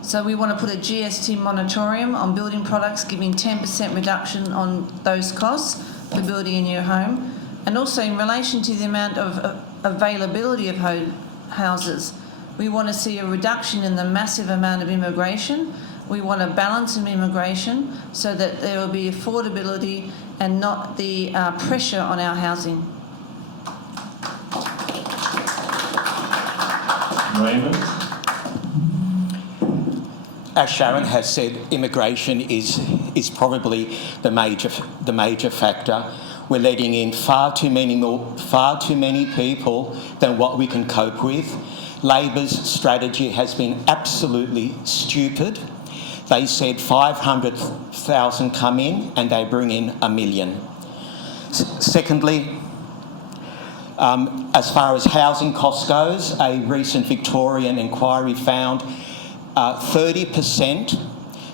So we want to put a GST moratorium on building products, giving 10% reduction on those costs for building a new home. And also in relation to the amount of availability of houses, we want to see a reduction in the massive amount of immigration. We want a balance in immigration so that there will be affordability and not the pressure on our housing. Raymond. As Sharon has said, immigration is probably the major factor. We're letting in far too many people than what we can cope with. Labor's strategy has been absolutely stupid. They said 500,000 come in and they bring in 1 million. Secondly, as far as housing costs goes, a recent Victorian inquiry found 30%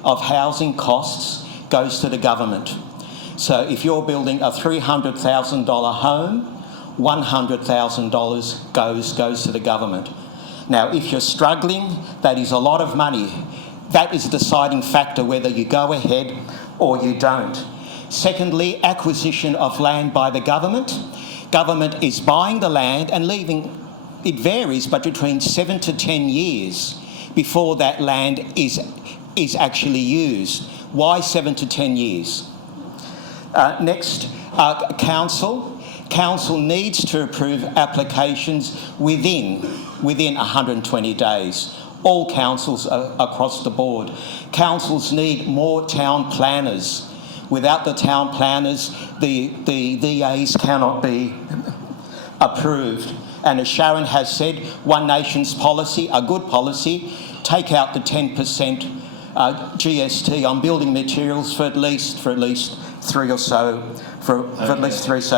of housing costs goes to the government. So if you're building a $300,000 home, $100,000 goes to the government. Now, if you're struggling, that is a lot of money. That is a deciding factor whether you go ahead or you don't. Secondly, acquisition of land by the government. Government is buying the land and leaving, it varies, but between 7 to 10 years before that land is actually used. Why 7 to 10 years? Next, council. Council needs to approve applications within 120 days. All councils across the board. Councils need more town planners. Without the town planners, the DAs cannot be approved. And as Sharon has said, One Nation's policy, a good policy, take out the 10% GST on building materials for at least 3 or so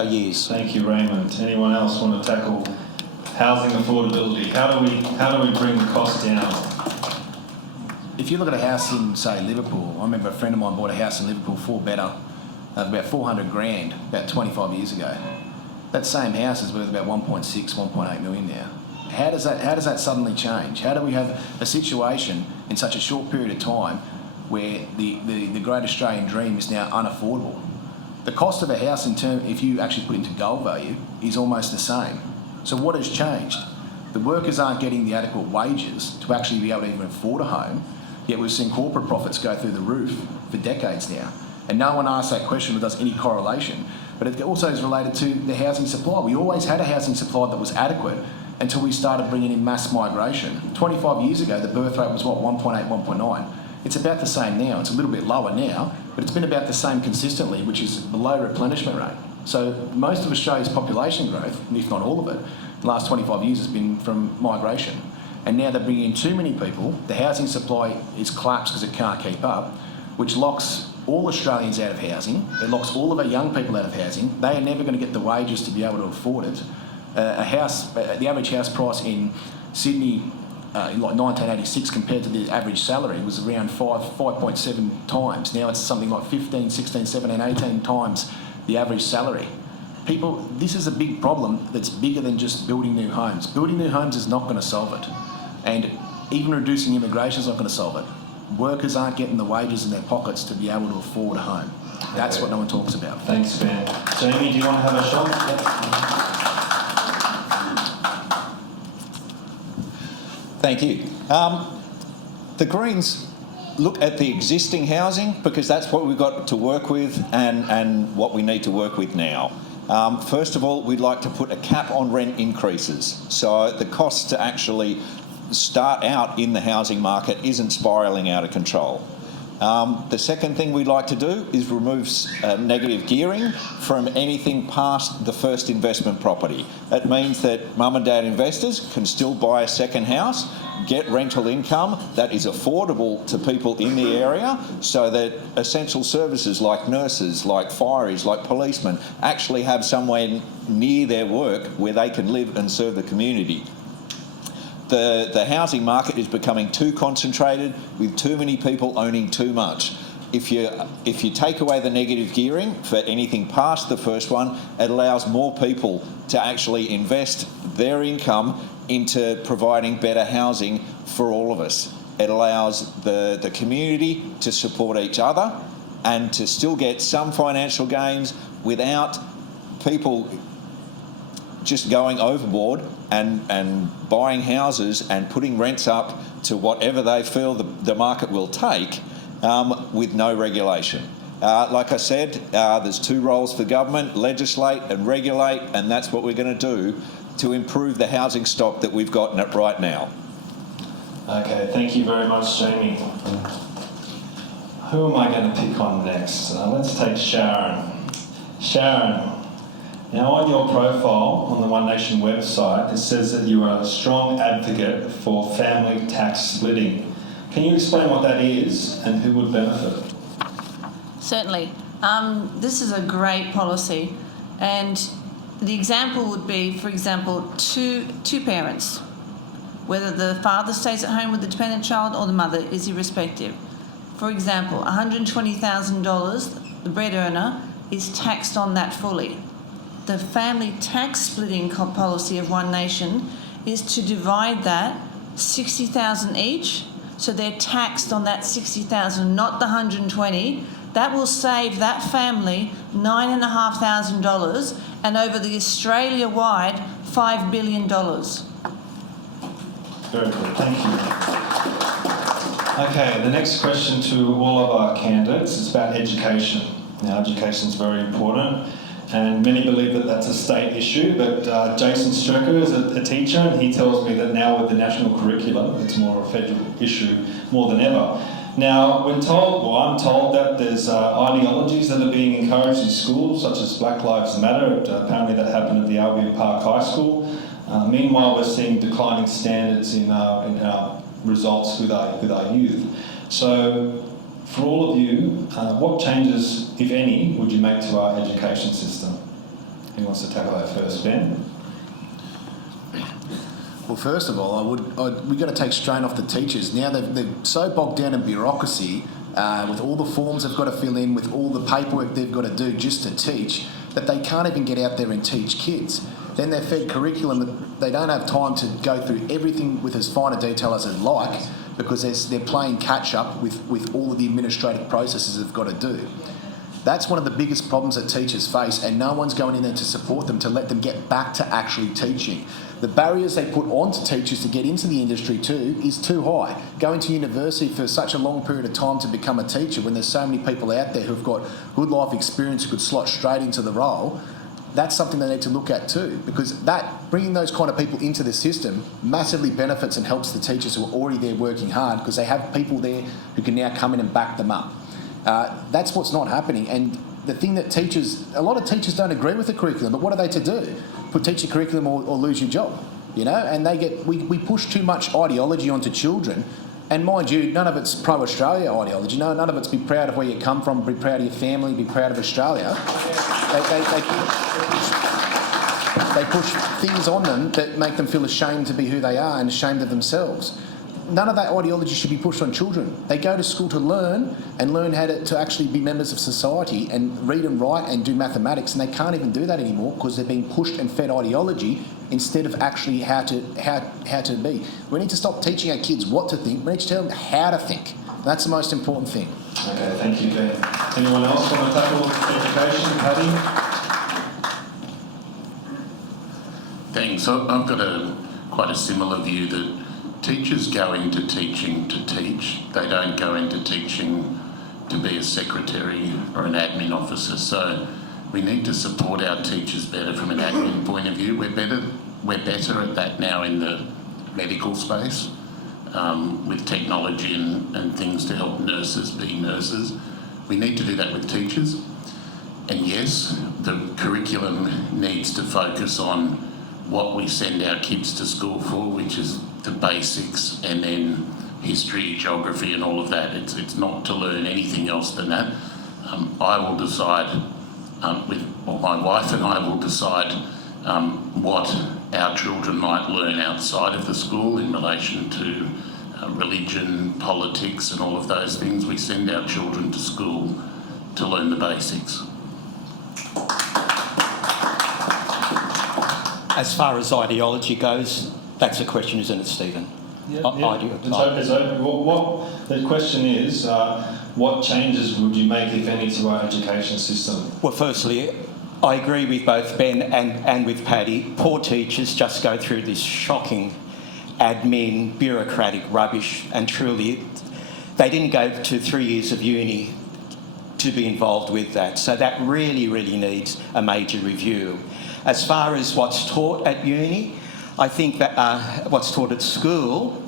years. Thank you, Raymond. Anyone else want to tackle housing affordability? How do we bring the cost down? If you look at a house in, say, Liverpool, I remember a friend of mine bought a house in Liverpool, 4 better, about 400 grand, about 25 years ago. That same house is worth about 1.6, 1.8 million now. How does that suddenly change? How do we have a situation in such a short period of time where the great Australian dream is now unaffordable? The cost of a house if you actually put it into gold value, is almost the same. So what has changed? The workers aren't getting the adequate wages to actually be able to even afford a home, yet we've seen corporate profits go through the roof for decades now. And no one asks that question or does any correlation. But it also is related to the housing supply. We always had a housing supply that was adequate until we started bringing in mass migration. 25 years ago, the birth rate was, 1.8, 1.9. It's about the same now. It's a little bit lower now, but it's been about the same consistently, which is below replenishment rate. So most of Australia's population growth, if not all of it, the last 25 years has been from migration. And now they're bringing in too many people. The housing supply is collapsed because it can't keep up, which locks all Australians out of housing. It locks all of our young people out of housing. They are never going to get the wages to be able to afford it. The average house price in Sydney in 1986 compared to the average salary was around 5.7 times. Now it's something like 15, 16, 17, 18 times the average salary. People, this is a big problem that's bigger than just building new homes. Building new homes is not going to solve it. And even reducing immigration is not going to solve it. Workers aren't getting the wages in their pockets to be able to afford a home. That's what no one talks about. Thanks, Ben. Jamie, do you want to have a shot? Thank you. The Greens look at the existing housing because that's what we've got to work with and what we need to work with now. First of all, we'd like to put a cap on rent increases. So the cost to actually start out in the housing market isn't spiralling out of control. The second thing we'd like to do is remove negative gearing from anything past the first investment property. It means that mum and dad investors can still buy a second house, get rental income that is affordable to people in the area so that essential services like nurses, like fireys, like policemen actually have somewhere near their work where they can live and serve the community. The housing market is becoming too concentrated with too many people owning too much. If you take away the negative gearing for anything past the first one, it allows more people to actually invest their income into providing better housing for all of us. It allows the community to support each other and to still get some financial gains without people just going overboard and buying houses and putting rents up to whatever they feel the market will take with no regulation. Like I said, there's two roles for government, legislate and regulate, and that's what we're going to do to improve the housing stock that we've got right now. Okay, thank you very much, Jamie. Who am I going to pick on next? Let's take Sharon. Sharon, now on your profile on the One Nation website, it says that you are a strong advocate for family tax splitting. Can you explain what that is and who would benefit? Certainly. This is a great policy, and the example would be, for example, two parents, whether the father stays at home with the dependent child or the mother is irrespective. For example, $120,000, the bread earner, is taxed on that fully. The family tax splitting policy of One Nation is to divide that $60,000 each, so they're taxed on that $60,000, not the $120,000. That will save that family $9,500 and over the Australia-wide $5 billion. Very good, thank you. Okay, the next question to all of our candidates is about education. Now, education is very important, and many believe that that's a state issue, but Jason Strecker is a teacher, and he tells me that now with the national curriculum, it's more a federal issue more than ever. Now, I'm told that there's ideologies that are being encouraged in schools, such as Black Lives Matter. Apparently that happened at the Albion Park High School. Meanwhile, we're seeing declining standards in our results with our youth. So, for all of you, what changes, if any, would you make to our education system? Who wants to tackle that first, Ben? Well, first of all, we've got to take strain off the teachers. Now they're so bogged down in bureaucracy, with all the forms they've got to fill in, with all the paperwork they've got to do just to teach, that they can't even get out there and teach kids. Then they're fed curriculum that they don't have time to go through everything with as fine a detail as they'd like, because they're playing catch up with all of the administrative processes they've got to do. That's one of the biggest problems that teachers face, and no one's going in there to support them, to let them get back to actually teaching. The barriers they put onto teachers to get into the industry too is too high. Going to university for such a long period of time to become a teacher, when there's so many people out there who've got good life experience who could slot straight into the role, that's something they need to look at too, because bringing those kind of people into the system massively benefits and helps the teachers who are already there working hard, because they have people there who can now come in and back them up. That's what's not happening, and the thing that a lot of teachers don't agree with the curriculum, but what are they to do? Put teach your curriculum or lose your job, you know? And we push too much ideology onto children, and mind you, none of it's pro-Australia ideology. No, none of it's be proud of where you come from, be proud of your family, be proud of Australia. They push things on them that make them feel ashamed to be who they are and ashamed of themselves. None of that ideology should be pushed on children. They go to school to learn how to actually be members of society and read and write and do mathematics, and they can't even do that anymore because they're being pushed and fed ideology instead of actually how to be. We need to stop teaching our kids what to think. We need to tell them how to think. That's the most important thing. Okay, thank you, Ben. Anyone else want to tackle education? Paddy? Thanks. I've got quite a similar view that teachers go into teaching to teach. They don't go into teaching to be a secretary or an admin officer. So we need to support our teachers better from an admin point of view. We're better at that now in the medical space, with technology and things to help nurses be nurses. We need to do that with teachers. And yes, the curriculum needs to focus on what we send our kids to school for, which is the basics, and then history, geography and all of that. It's not to learn anything else than that. I will decide, my wife and I will decide what our children might learn outside of the school in relation to religion, politics and all of those things. We send our children to school to learn the basics. As far as ideology goes, that's a question, isn't it, Stephen? The question is, what changes would you make, if any, to our education system? Well, firstly, I agree with both Ben and with Paddy. Poor teachers just go through this shocking admin, bureaucratic rubbish, and truly, they didn't go to 3 years of uni to be involved with that. So that really, really needs a major review. As far as what's taught at uni, I think that what's taught at school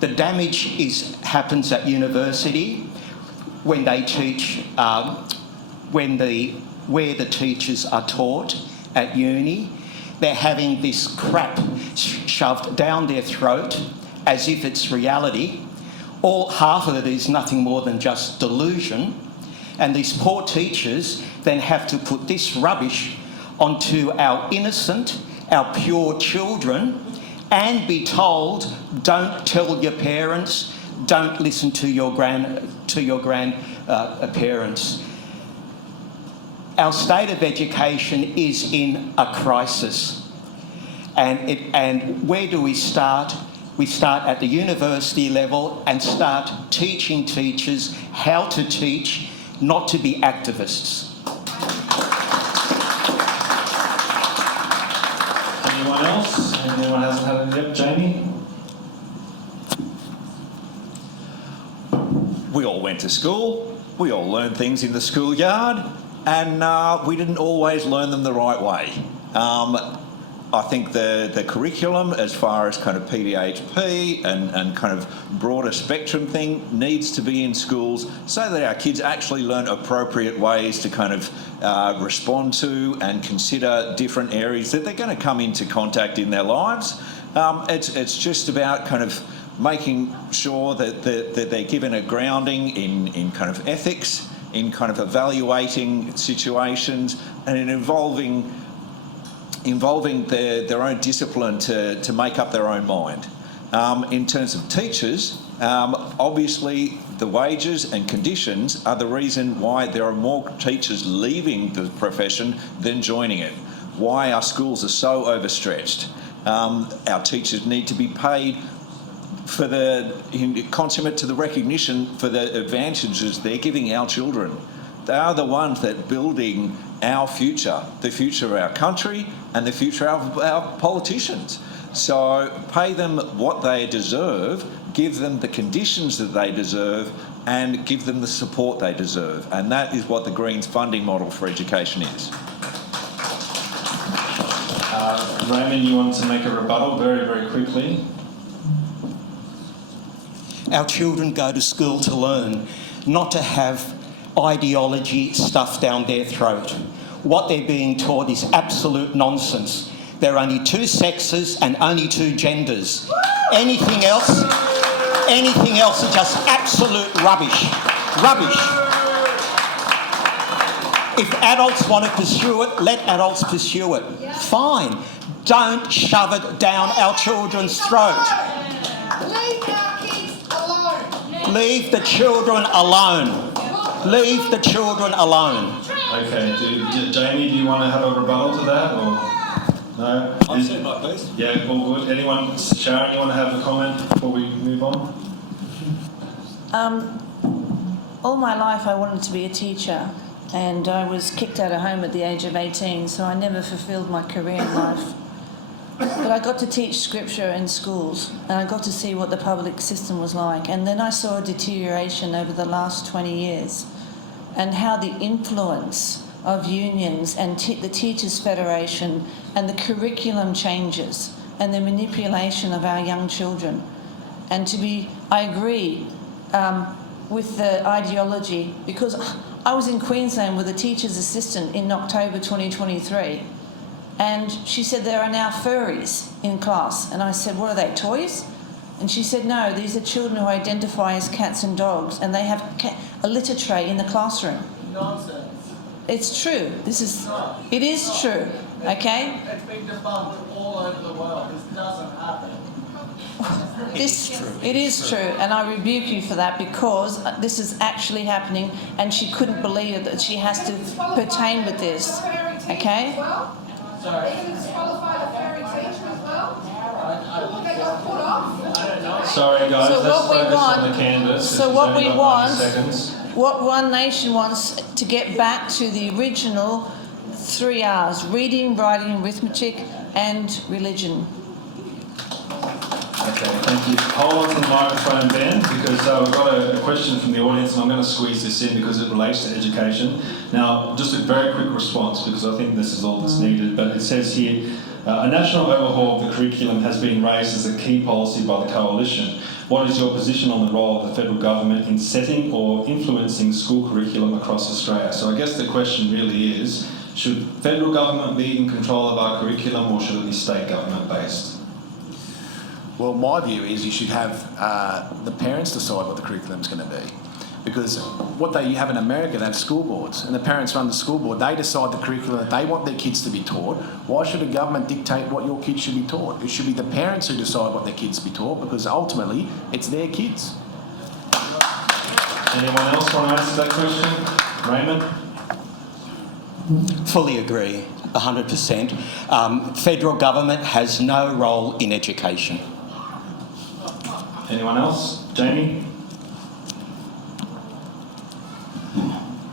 The damage happens at university when they teach, where the teachers are taught at uni. They're having this crap shoved down their throat as if it's reality. Half of it is nothing more than just delusion. And these poor teachers then have to put this rubbish onto our innocent, our pure children and be told, don't tell your parents, don't listen to your grandparents. Our state of education is in a crisis. And where do we start? We start at the university level and start teaching teachers how to teach, not to be activists. Anyone else? Anyone hasn't had any yet? Jamie? We all went to school, we all learned things in the schoolyard, and we didn't always learn them the right way. I think the curriculum, as far as kind of PDHP and kind of broader spectrum thing, needs to be in schools so that our kids actually learn appropriate ways to kind of respond to and consider different areas that they're going to come into contact in their lives. It's just about kind of making sure that they're given a grounding in kind of ethics, in kind of evaluating situations, and in involving their own discipline to make up their own mind. In terms of teachers, obviously the wages and conditions are the reason why there are more teachers leaving the profession than joining it. Why our schools are so overstretched. Our teachers need to be paid for consummate to the recognition for the advantages they're giving our children. They are the ones that are building our future, the future of our country and the future of our politicians. So pay them what they deserve, give them the conditions that they deserve, and give them the support they deserve. And that is what the Greens funding model for education is. Raymond, you want to make a rebuttal very, very quickly? Our children go to school to learn, not to have ideology stuffed down their throat. What they're being taught is absolute nonsense. There are only two sexes and only two genders. Anything else is just absolute rubbish. Rubbish. If adults want to pursue it, let adults pursue it. Fine. Don't shove it down our children's throat. Leave our kids alone. Leave the children alone. Leave the children alone. Okay, Jamie, do you want to have a rebuttal to that, or no? I've said my piece. Yeah, all good. Anyone, Sharon, you want to have a comment before we move on? All my life I wanted to be a teacher, and I was kicked out of home at the age of 18, so I never fulfilled my career in life. But I got to teach scripture in schools, and I got to see what the public system was like. And then I saw a deterioration over the last 20 years, and how the influence of unions and the Teachers' Federation and the curriculum changes and the manipulation of our young children. And I agree with the ideology, because I was in Queensland with a teacher's assistant in October 2023. And she said there are now furries in class. And I said, what are they, toys? And she said, no, these are children who identify as cats and dogs, and they have a litter tray in the classroom. Nonsense. It's true. It is true, okay? It's been debunked all over the world. This doesn't happen. It is true, and I rebuke you for that, because this is actually happening, and she couldn't believe it, that she has to pertain with this, okay? Sorry. They can disqualify the fairy teacher as well. They got put off. Sorry, guys. So let's what we focus want. on the canvas. So what we want. Seconds. What One Nation wants to get back to the original 3 R's: reading, writing, arithmetic, and religion. Okay, thank you. Hold on to the microphone, Ben, because we've got a question from the audience, and I'm going to squeeze this in because it relates to education. Now, just a very quick response, because I think this is all that's needed, but it says here, A national overhaul of the curriculum has been raised as a key policy by the Coalition. What is your position on the role of the federal government in setting or influencing school curriculum across Australia? So I guess the question really is, should federal government be in control of our curriculum or should it be state government based? Well, my view is you should have the parents decide what the curriculum is going to be. Because what you have in America, they have school boards, and the parents run the school board. They decide the curriculum that they want their kids to be taught. Why should a government dictate what your kids should be taught? It should be the parents who decide what their kids be taught, because ultimately it's their kids. Anyone else want to answer that question? Raymond? Fully agree, 100%. Federal government has no role in education. Anyone else? Jamie?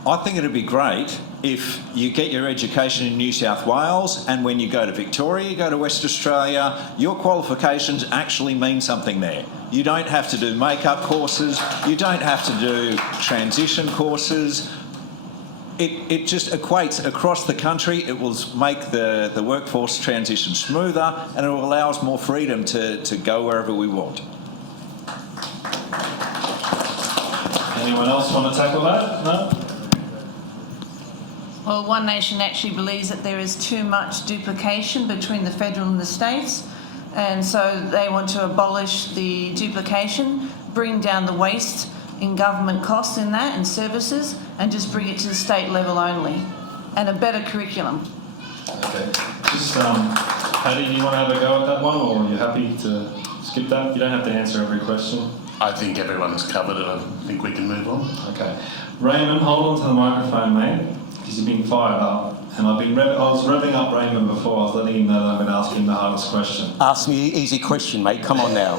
I think it'd be great if you get your education in New South Wales, and when you go to Victoria, you go to West Australia, your qualifications actually mean something there. You don't have to do makeup courses, you don't have to do transition courses. It just equates across the country. It will make the workforce transition smoother, and it will allow us more freedom to go wherever we want. Anyone else want to tackle that? No? Well, One Nation actually believes that there is too much duplication between the federal and the states, and so they want to abolish the duplication, bring down the waste in government costs in that and services, and just bring it to the state level only, and a better curriculum. Okay. Just, Paddy, do you want to have a go at that one, or are you happy to skip that? You don't have to answer every question. I think everyone's covered it. I think we can move on. Okay. Raymond, hold on to the microphone, mate, because you've been fired up. And I was revving up Raymond before. I was letting him know that I'm going to ask him the hardest question. Ask me an easy question, mate. Come on now.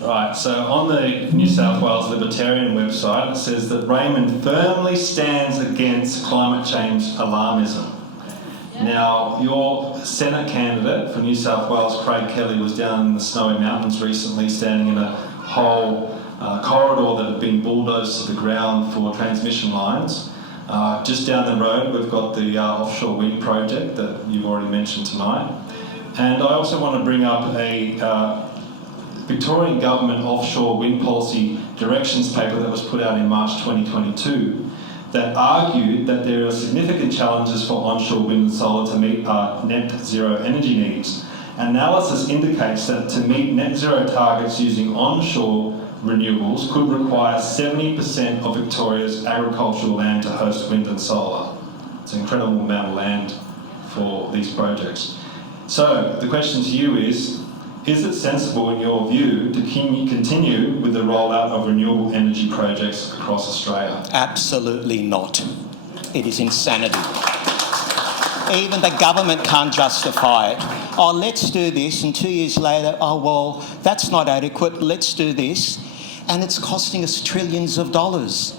Right, so on the New South Wales Libertarian website, it says that Raymond firmly stands against climate change alarmism. Now, your Senate candidate for New South Wales, Craig Kelly, was down in the Snowy Mountains recently, standing in a whole corridor that had been bulldozed to the ground for transmission lines. Just down the road, we've got the offshore wind project that you've already mentioned tonight. And I also want to bring up a Victorian Government offshore wind policy directions paper that was put out in March 2022 that argued that there are significant challenges for onshore wind and solar to meet our net zero energy needs. Analysis indicates that to meet net zero targets using onshore renewables could require 70% of Victoria's agricultural land to host wind and solar. It's an incredible amount of land for these projects. So the question to you is it sensible in your view to continue with the rollout of renewable energy projects across Australia? Absolutely not. It is insanity. Even the government can't justify it. Oh, let's do this, and 2 years later, oh, well, that's not adequate, let's do this. And it's costing us trillions of dollars.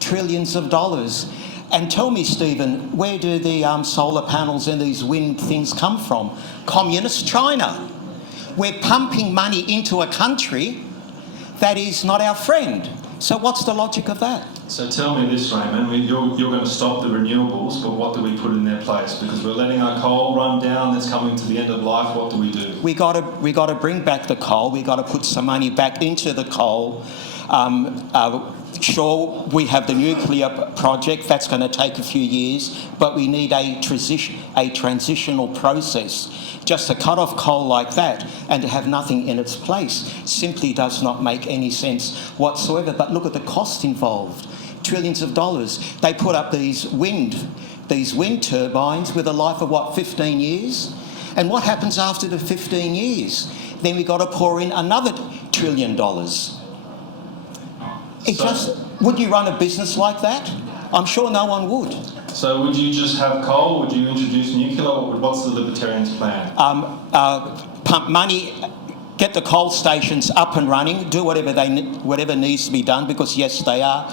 Trillions of dollars. And tell me, Stephen, where do the solar panels and these wind things come from? Communist China. We're pumping money into a country that is not our friend. So what's the logic of that? So tell me this, Raymond, you're going to stop the renewables, but what do we put in their place? Because we're letting our coal run down, it's coming to the end of life, what do we do? We got to bring back the coal, we got to put some money back into the coal. Sure, we have the nuclear project, that's going to take a few years, but we need a transitional process. Just to cut off coal like that and to have nothing in its place simply does not make any sense whatsoever. But look at the cost involved. Trillions of dollars. They put up these wind turbines with a life of, 15 years? And what happens after the 15 years? Then we've got to pour in another $1 trillion. Would you run a business like that? I'm sure no one would. So would you just have coal? Would you introduce nuclear? What's the Libertarians' plan? Pump money, get the coal stations up and running, do whatever needs to be done, because yes, they are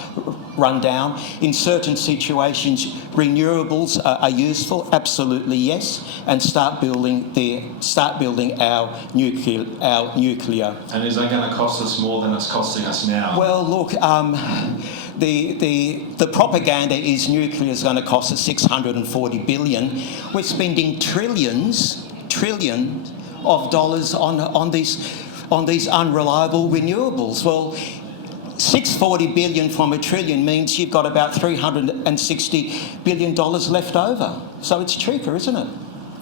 run down. In certain situations, renewables are useful, absolutely yes, and start building our nuclear. And is that going to cost us more than it's costing us now? Well, look, the propaganda is nuclear is going to cost us 640 billion. We're spending trillions of dollars on these unreliable renewables. Well, 640 billion from a trillion means you've got about $360 billion left over. So it's cheaper, isn't it?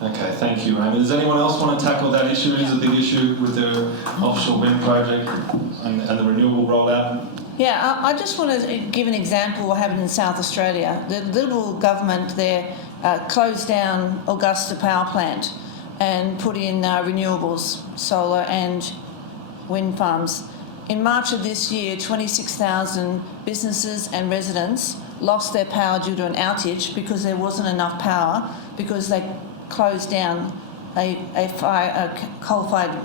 Okay, thank you, Raymond. Does anyone else want to tackle that issue? It is a big issue with the offshore wind project and the renewable rollout. Yeah, I just want to give an example of what happened in South Australia. The Liberal government there closed down Augusta Power Plant and put in renewables, solar and wind farms. In March of this year, 26,000 businesses and residents lost their power due to an outage because there wasn't enough power because they closed down a coal-fired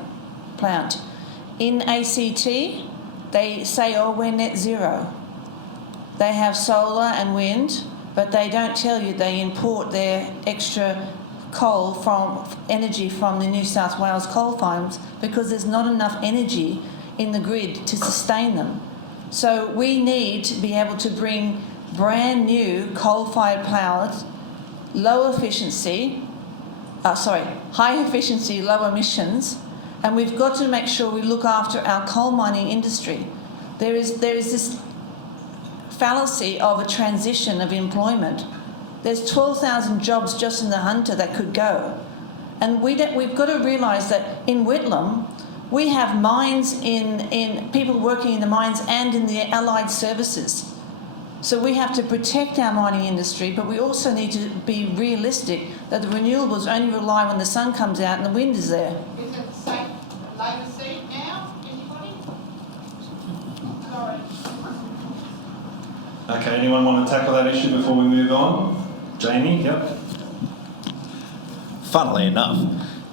plant. In ACT, they say, oh, we're net zero. They have solar and wind, but they don't tell you they import their extra energy from the New South Wales coal farms because there's not enough energy in the grid to sustain them. So we need to be able to bring brand new coal-fired powers, high efficiency, low emissions, and we've got to make sure we look after our coal mining industry. There is this fallacy of a transition of employment. There's 12,000 jobs just in the Hunter that could go. And we've got to realise that in Whitlam, we have mines in people working in the mines and in the allied services. So we have to protect our mining industry, but we also need to be realistic that the renewables only rely when the sun comes out and the wind is there. Is it safe Labor seat now? Anybody? Sorry. Okay, anyone want to tackle that issue before we move on? Jamie, yep. Funnily enough,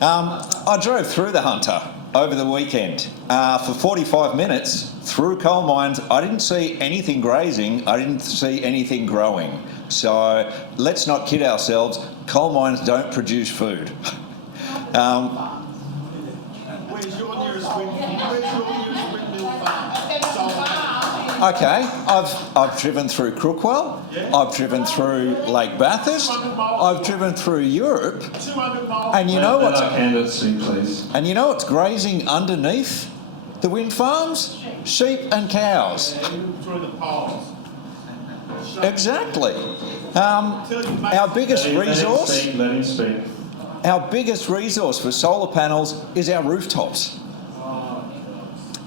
I drove through the Hunter over the weekend for 45 minutes through coal mines. I didn't see anything grazing. I didn't see anything growing. So let's not kid ourselves. Coal mines don't produce food. Where's your nearest windmill farm? Okay, I've driven through Crookwell. Yeah. I've driven through Lake Bathurst. I've driven through Europe. 200 miles. And you know what's please. And you know what's grazing underneath the wind farms? Sheep and cows. Through the poles. Exactly. Our biggest resource. Let him speak. Our biggest resource for solar panels is our rooftops.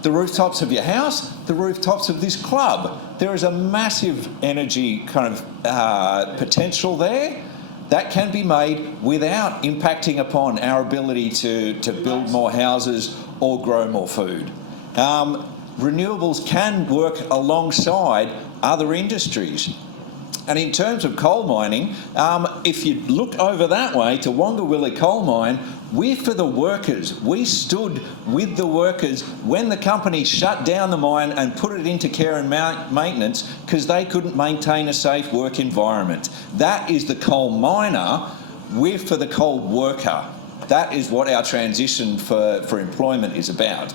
The rooftops of your house, the rooftops of this club. There is a massive energy kind of potential there that can be made without impacting upon our ability to build more houses or grow more food. Renewables can work alongside other industries. And in terms of coal mining, if you look over that way to Wongawilli coal mine, we're for the workers. We stood with the workers when the company shut down the mine and put it into care and maintenance because they couldn't maintain a safe work environment. That is the coal miner. We're for the coal worker. That is what our transition for employment is about.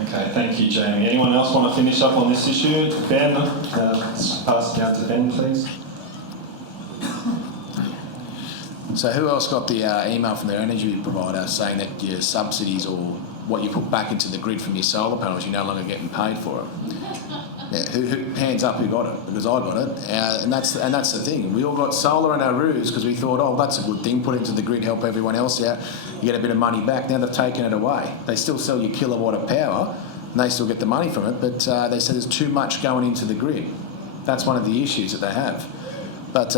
Okay, thank you, Jamie. Anyone else want to finish up on this issue? Ben, pass it down to Ben, please. So who else got the email from their energy provider saying that your subsidies or what you put back into the grid from your solar panels, you're no longer getting paid for it? Yeah, who hands up who got it? Because I got it, and that's the thing. We all got solar in our roofs because we thought, oh, that's a good thing. Put it into the grid, help everyone else out. You get a bit of money back. Now they've taken it away. They still sell you kilowatt of power, and they still get the money from it. But they said there's too much going into the grid. That's one of the issues that they have. But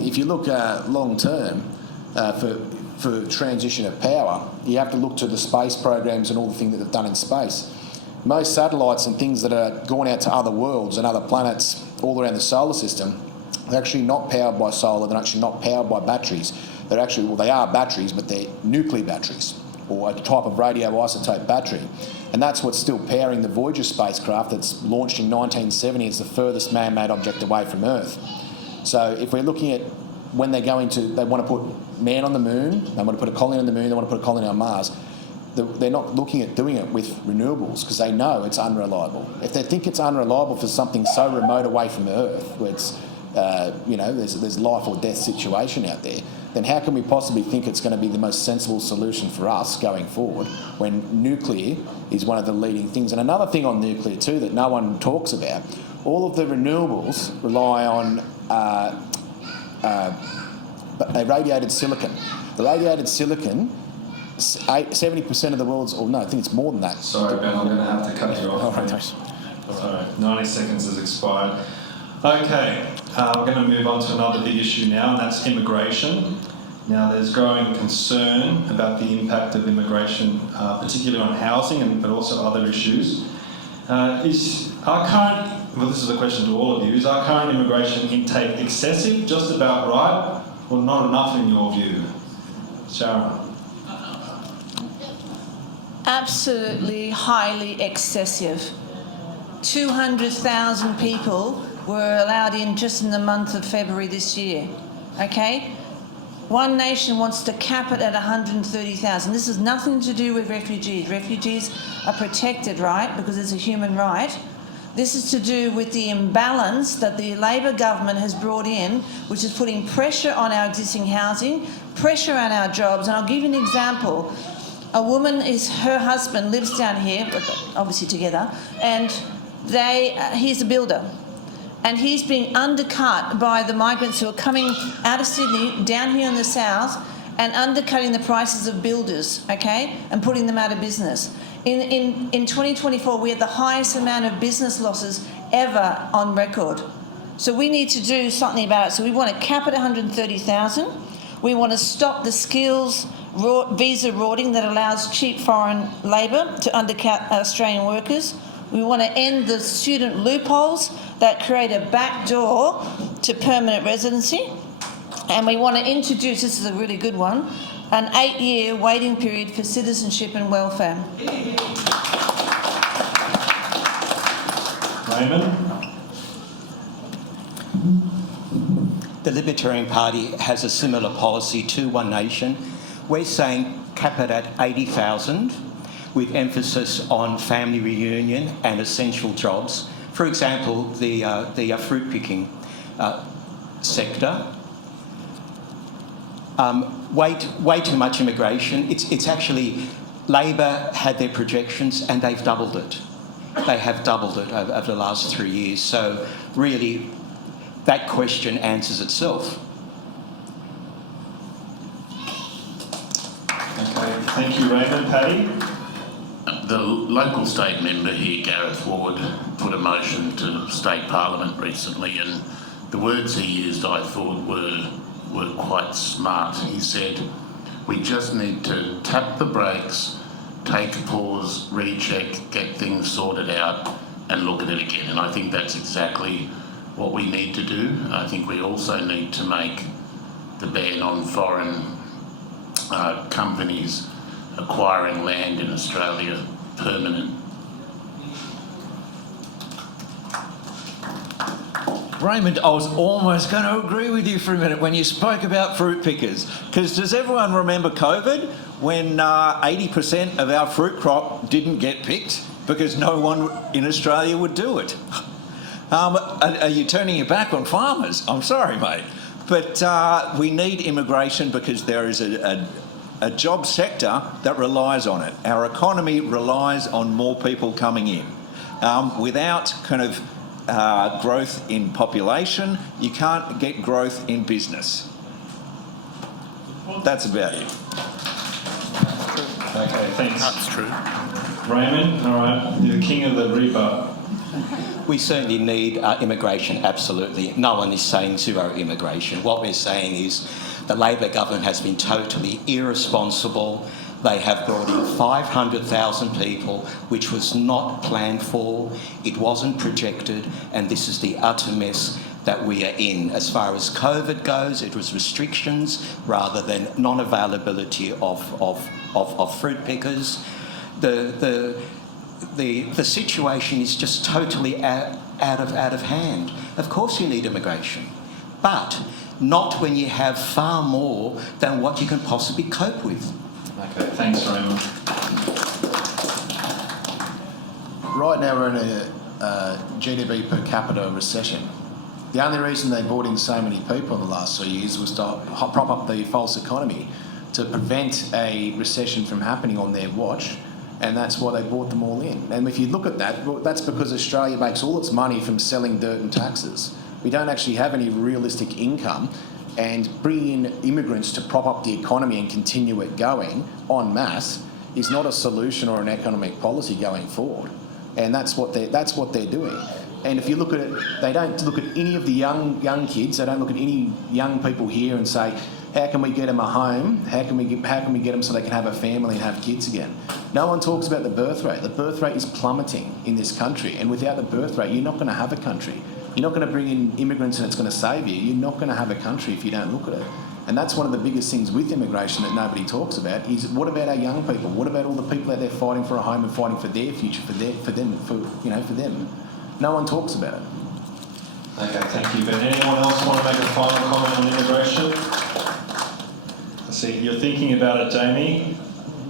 if you look long term for transition of power, you have to look to the space programs and all the things that they've done in space. Most satellites and things that are going out to other worlds and other planets all around the solar system, they're actually not powered by solar, they're actually not powered by batteries. They're actually, well, they are batteries, but they're nuclear batteries or a type of radioisotope battery. And that's what's still powering the Voyager spacecraft that's launched in 1970. It's the furthest man-made object away from Earth. So if we're looking at when they want to put man on the moon, they want to put a colony on the moon, they want to put a colony on Mars, they're not looking at doing it with renewables because they know it's unreliable. If they think it's unreliable for something so remote away from Earth, where it's, there's life or death situation out there, then how can we possibly think it's going to be the most sensible solution for us going forward when nuclear is one of the leading things? And another thing on nuclear too that no one talks about, all of the renewables rely on irradiated silicon. Irradiated silicon, 70% of the world's, or no, I think it's more than that. Sorry, Ben, I'm going to have to cut you off. Sorry, 90 seconds has expired. Okay, we're going to move on to another big issue now, and that's immigration. Now, there's growing concern about the impact of immigration, particularly on housing, but also other issues. Is our current, well, this is a question to all of you, is our current immigration intake excessive, just about right, or not enough in your view? Sharon. Absolutely highly excessive. 200,000 people were allowed in just in the month of February this year, okay? One nation wants to cap it at 130,000. This has nothing to do with refugees. Refugees are protected, right, because it's a human right. This is to do with the imbalance that the Labor government has brought in, which is putting pressure on our existing housing, pressure on our jobs. And I'll give you an example. A woman her husband lives down here, obviously together, and he's a builder. And he's being undercut by the migrants who are coming out of Sydney, down here in the south, and undercutting the prices of builders, okay, and putting them out of business. In 2024, we had the highest amount of business losses ever on record. So we need to do something about it. So we want to cap it at 130,000. We want to stop the skills visa rorting that allows cheap foreign labour to undercut Australian workers. We want to end the student loopholes that create a back door to permanent residency. And we want to introduce, this is a really good one, an 8-year waiting period for citizenship and welfare. Raymond? The Libertarian Party has a similar policy to One Nation. We're saying cap it at 80,000 with emphasis on family reunion and essential jobs. For example, the fruit picking sector. Way too much immigration. It's actually, Labor had their projections and they've doubled it. They have doubled it over the last 3 years. So really, that question answers itself. Okay, thank you, Raymond. Paddy? The local state member here, Gareth Ward, put a motion to state parliament recently, and the words he used, I thought, were quite smart. He said, we just need to tap the brakes, take a pause, recheck, get things sorted out, and look at it again. And I think that's exactly what we need to do. I think we also need to make the ban on foreign companies acquiring land in Australia permanent. Raymond, I was almost going to agree with you for a minute when you spoke about fruit pickers. Because does everyone remember COVID when 80% of our fruit crop didn't get picked because no one in Australia would do it? Are you turning your back on farmers? I'm sorry, mate. But we need immigration because there is a job sector that relies on it. Our economy relies on more people coming in. Without kind of growth in population, you can't get growth in business. That's about it. Okay, thanks. That's true. Raymond, all right, you're the king of the rebut. We certainly need immigration, absolutely. No one is saying zero immigration. What we're saying is the Labor government has been totally irresponsible. They have brought in 500,000 people, which was not planned for, it wasn't projected, and this is the utter mess that we are in. As far as COVID goes, it was restrictions rather than non-availability of fruit pickers. The situation is just totally out of hand. Of course you need immigration, but not when you have far more than what you can possibly cope with. Okay, thanks, Raymond. right now we're in a GDP per capita recession. The only reason they brought in so many people in the last 3 years was to prop up the false economy, to prevent a recession from happening on their watch, and that's why they brought them all in. And if you look at that, well, that's because Australia makes all its money from selling dirt and taxes. We don't actually have any realistic income, and bringing in immigrants to prop up the economy and continue it going en masse is not a solution or an economic policy going forward. And that's what they're doing. And if you look at it, they don't look at any of the young kids. They don't look at any young people here and say, how can we get them a home? How can we get them so they can have a family and have kids again? No one talks about the birth rate. The birth rate is plummeting in this country, and without the birth rate, you're not going to have a country. You're not going to bring in immigrants and it's going to save you. You're not going to have a country if you don't look at it. And that's one of the biggest things with immigration that nobody talks about is what about our young people? What about all the people out there fighting for a home and fighting for their future, for them? No one talks about it. Okay, thank you, Ben. Anyone else want to make a final comment on immigration? I see you're thinking about it, Jamie.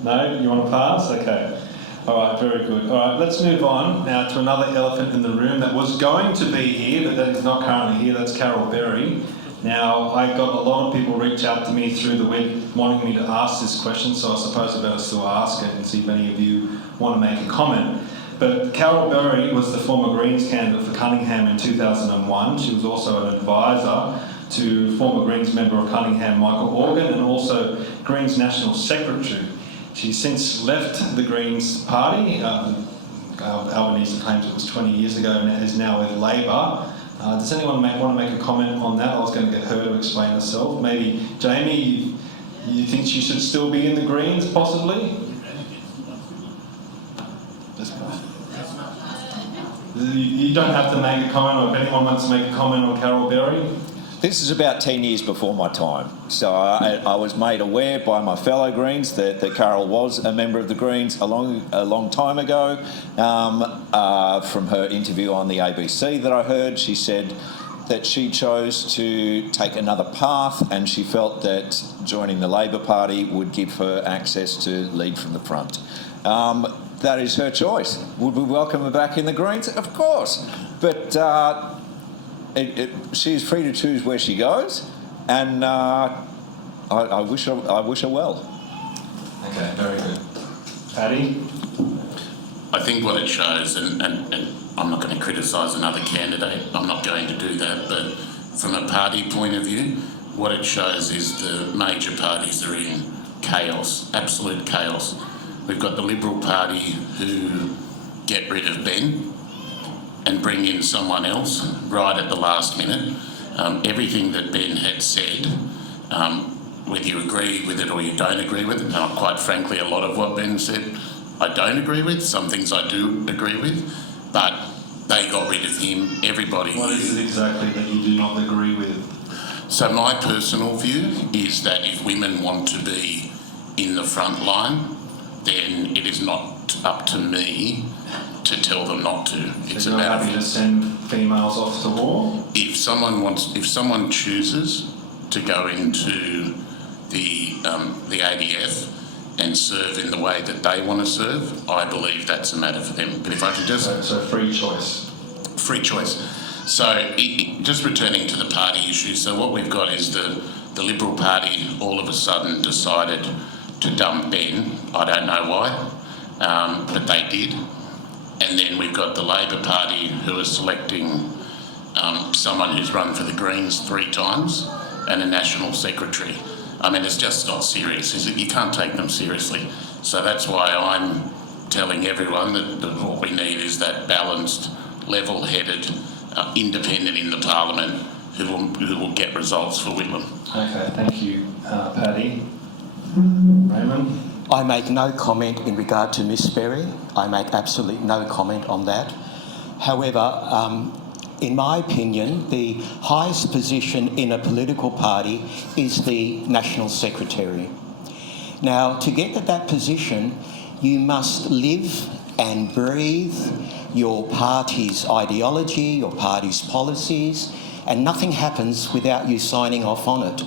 No? You want to pass? Okay. All right, very good. All right, let's move on now to another elephant in the room that was going to be here, but that is not currently here. That's Carol Berry. Now, I got a lot of people reach out to me through the week wanting me to ask this question, so I suppose I better still ask it and see if any of you want to make a comment. But Carol Berry was the former Greens candidate for Cunningham in 2001. She was also an advisor to former Greens member of Cunningham, Michael Organ, and also Greens National Secretary. She's since left the Greens party. Albanese claims it was 20 years ago and is now with Labor. Does anyone want to make a comment on that? I was going to get her to explain herself. Maybe, Jamie, you think she should still be in the Greens, possibly? You don't have to make a comment, or if anyone wants to make a comment on Carol Berry. This is about 10 years before my time. So I was made aware by my fellow Greens that Carol was a member of the Greens a long time ago. From her interview on the ABC that I heard, she said that she chose to take another path and she felt that joining the Labor Party would give her access to lead from the front. That is her choice. Would we welcome her back in the Greens? Of course. But she's free to choose where she goes, and I wish her well. Okay, very good. Paddy? I think what it shows, and I'm not going to criticise another candidate, I'm not going to do that, but from a party point of view, what it shows is the major parties are in chaos, absolute chaos. We've got the Liberal Party who get rid of Ben and bring in someone else right at the last minute. Everything that Ben had said, whether you agree with it or you don't agree with it, now quite frankly a lot of what Ben said I don't agree with, some things I do agree with, but they got rid of him, everybody. What is it exactly that you do not agree with? So my personal view is that if women want to be in the front line, then it is not up to me to tell them not to. It's so you're happy to send females off to war? If someone chooses to go into the ADF and serve in the way that they want to serve, I believe that's a matter for them. But if I could just... So free choice. Free choice. So just returning to the party issue, so what we've got is the Liberal Party all of a sudden decided to dump Ben. I don't know why, but they did. And then we've got the Labor Party who are selecting someone who's run for the Greens 3 times and a National Secretary. I mean, it's just not serious, is it? You can't take them seriously. So that's why I'm telling everyone that what we need is that balanced, level-headed, independent in the Parliament who will get results for Whitlam. Okay, thank you, Paddy. Raymond? I make no comment in regard to Miss Berry. I make absolutely no comment on that. However, in my opinion, the highest position in a political party is the National Secretary. Now, to get to that position, you must live and breathe your party's ideology, your party's policies, and nothing happens without you signing off on it.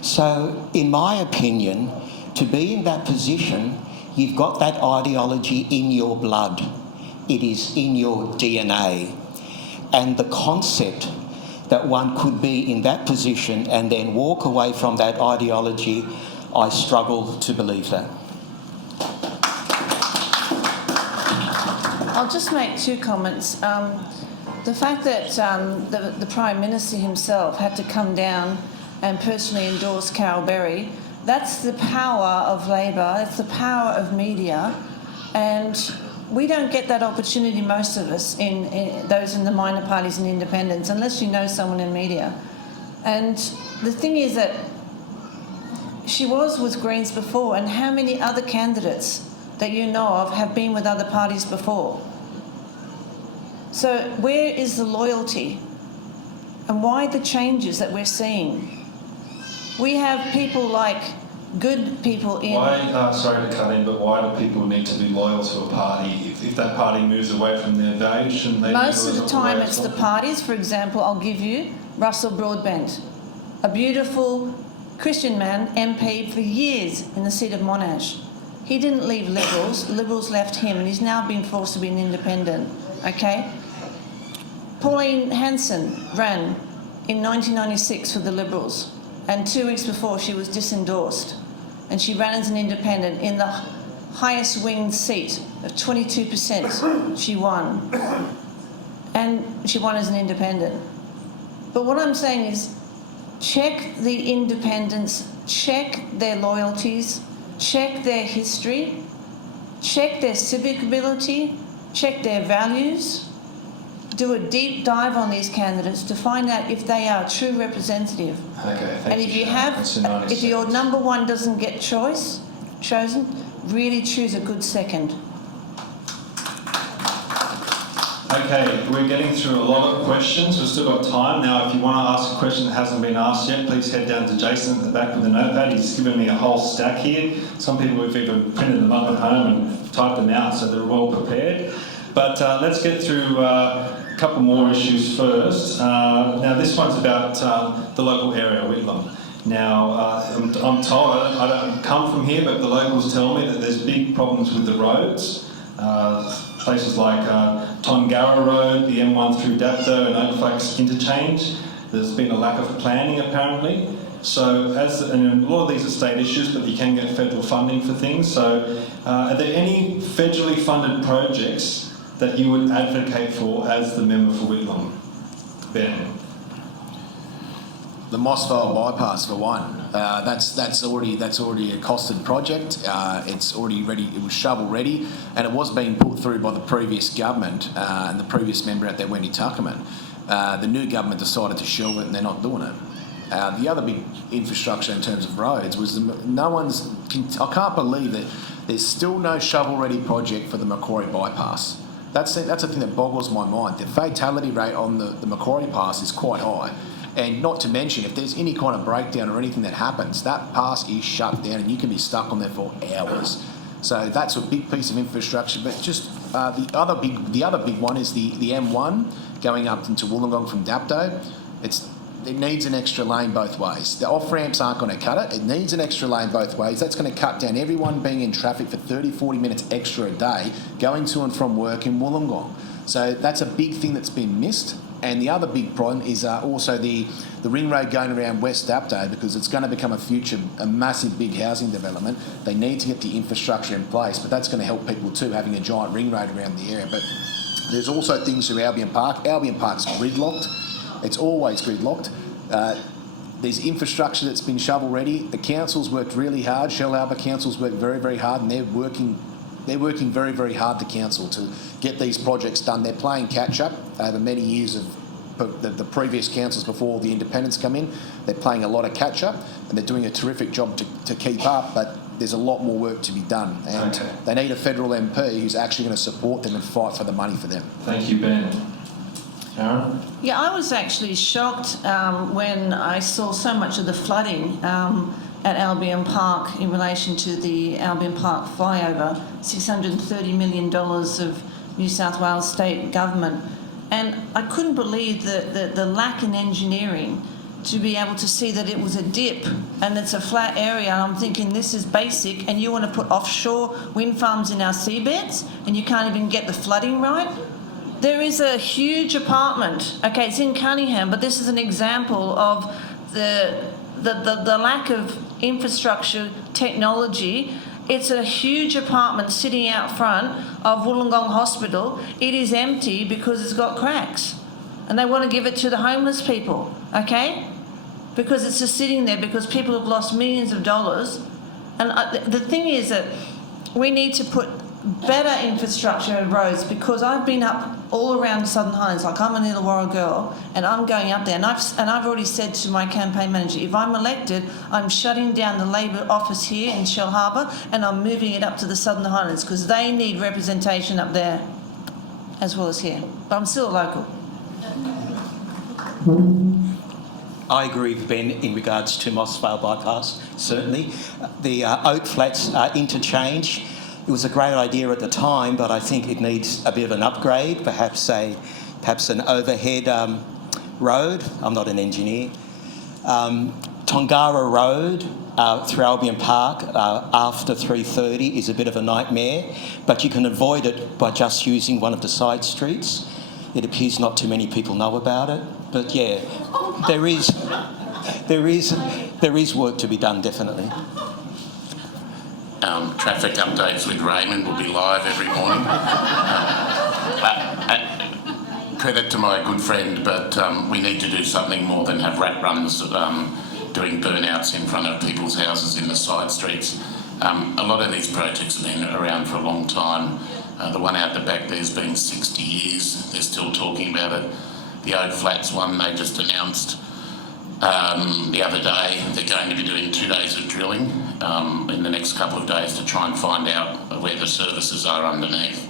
So, in my opinion, to be in that position, you've got that ideology in your blood. It is in your DNA. And the concept that one could be in that position and then walk away from that ideology, I struggle to believe that. I'll just make two comments. The fact that the Prime Minister himself had to come down and personally endorse Carol Berry, that's the power of Labor, it's the power of media, and we don't get that opportunity, most of us, in those in the minor parties and independents, unless you know someone in media. And the thing is that she was with Greens before, and how many other candidates that you know of have been with other parties before? So where is the loyalty? And why the changes that we're seeing? We have people like good people in... Sorry to cut in, but why do people need to be loyal to a party? If that party moves away from their values, shouldn't they... Most of the time it's the parties. For example, I'll give you Russell Broadbent, a beautiful Christian man, MP for years in the seat of Monash. He didn't leave Liberals. Liberals left him, and he's now been forced to be an independent, okay? Pauline Hanson ran in 1996 for the Liberals, and 2 weeks before she was disendorsed, and she ran as an independent in the highest winged seat of 22%. She won, and she won as an independent. But what I'm saying is, check the independents, check their loyalties, check their history, check their civic ability, check their values, do a deep dive on these candidates to find out if they are a true representative. Okay, and if you have, if your number one doesn't get chosen, really choose a good second. Okay, we're getting through a lot of questions. We've still got time. Now, if you want to ask a question that hasn't been asked yet, please head down to Jason at the back with a notepad. He's given me a whole stack here. Some people have even printed them up at home and typed them out so they're well prepared. But let's get through a couple more issues first. Now, this one's about the local area, Whitlam. Now, I'm told, I don't come from here, but the locals tell me that there's big problems with the roads. Places like Tongara Road, the M1 through Dapto and Oakflax interchange. There's been a lack of planning apparently. So, and a lot of these are state issues, but you can get federal funding for things. So, are there any federally funded projects that you would advocate for as the member for Whitlam? Ben? The Mossvale bypass, for one. That's already a costed project. It's already ready. It was shovel ready, and it was being put through by the previous government and the previous member out there, Wendy Tuckerman. The new government decided to shelve it, and they're not doing it. The other big infrastructure in terms of roads was I can't believe that there's still no shovel-ready project for the Macquarie bypass. That's a thing that boggles my mind. The fatality rate on the Macquarie pass is quite high. And not to mention, if there's any kind of breakdown or anything that happens, that pass is shut down and you can be stuck on there for hours. So that's a big piece of infrastructure. But just the other big one is the M1 going up into Wollongong from Dapto. It needs an extra lane both ways. The off-ramps aren't going to cut it. It needs an extra lane both ways. That's going to cut down everyone being in traffic for 30, 40 minutes extra a day going to and from work in Wollongong. So that's a big thing that's been missed. And the other big problem is also the ring road going around West Dapto, because it's going to become a massive big housing development. They need to get the infrastructure in place, but that's going to help people too, having a giant ring road around the area. But there's also things through Albion Park. Albion Park's gridlocked. It's always gridlocked. There's infrastructure that's been shovel ready. The council's worked really hard. Shell Harbour Council's worked very, very hard, and they're working very, very hard, the council, to get these projects done. They're playing catch-up over many years of the previous councils before the independents come in. They're playing a lot of catch-up, and they're doing a terrific job to keep up, but there's a lot more work to be done. And they need a federal MP who's actually going to support them and fight for the money for them. Thank you, Ben. Sharon? Yeah, I was actually shocked when I saw so much of the flooding at Albion Park in relation to the Albion Park flyover, $630 million of New South Wales state government. And I couldn't believe the lack in engineering to be able to see that it was a dip and it's a flat area, and I'm thinking this is basic, and you want to put offshore wind farms in our seabeds and you can't even get the flooding right? There is a huge apartment, okay, it's in Cunningham, but this is an example of the lack of infrastructure, technology. It's a huge apartment sitting out front of Wollongong Hospital. It is empty because it's got cracks. And they want to give it to the homeless people, okay? Because it's just sitting there because people have lost millions of dollars. And the thing is that we need to put better infrastructure and roads, because I've been up all around Southern Highlands, like I'm an Illawarra girl, and I'm going up there, and I've already said to my campaign manager, if I'm elected, I'm shutting down the Labor office here in Shell Harbour and I'm moving it up to the Southern Highlands because they need representation up there as well as here. But I'm still a local. I agree with Ben in regards to Moss Vale bypass, certainly. The Oak Flats interchange, it was a great idea at the time, but I think it needs a bit of an upgrade, perhaps an overhead road. I'm not an engineer. Tongara Road through Albion Park after 3:30 is a bit of a nightmare, but you can avoid it by just using one of the side streets. It appears not too many people know about it, but yeah, there is work to be done, definitely. Traffic updates with Raymond will be live every morning. Credit to my good friend, but we need to do something more than have rat runs doing burnouts in front of people's houses in the side streets. A lot of these projects have been around for a long time. The one out the back there's been 60 years. They're still talking about it. The Oak Flats one they just announced the other day. They're going to be doing 2 days of drilling in the next couple of days to try and find out where the services are underneath.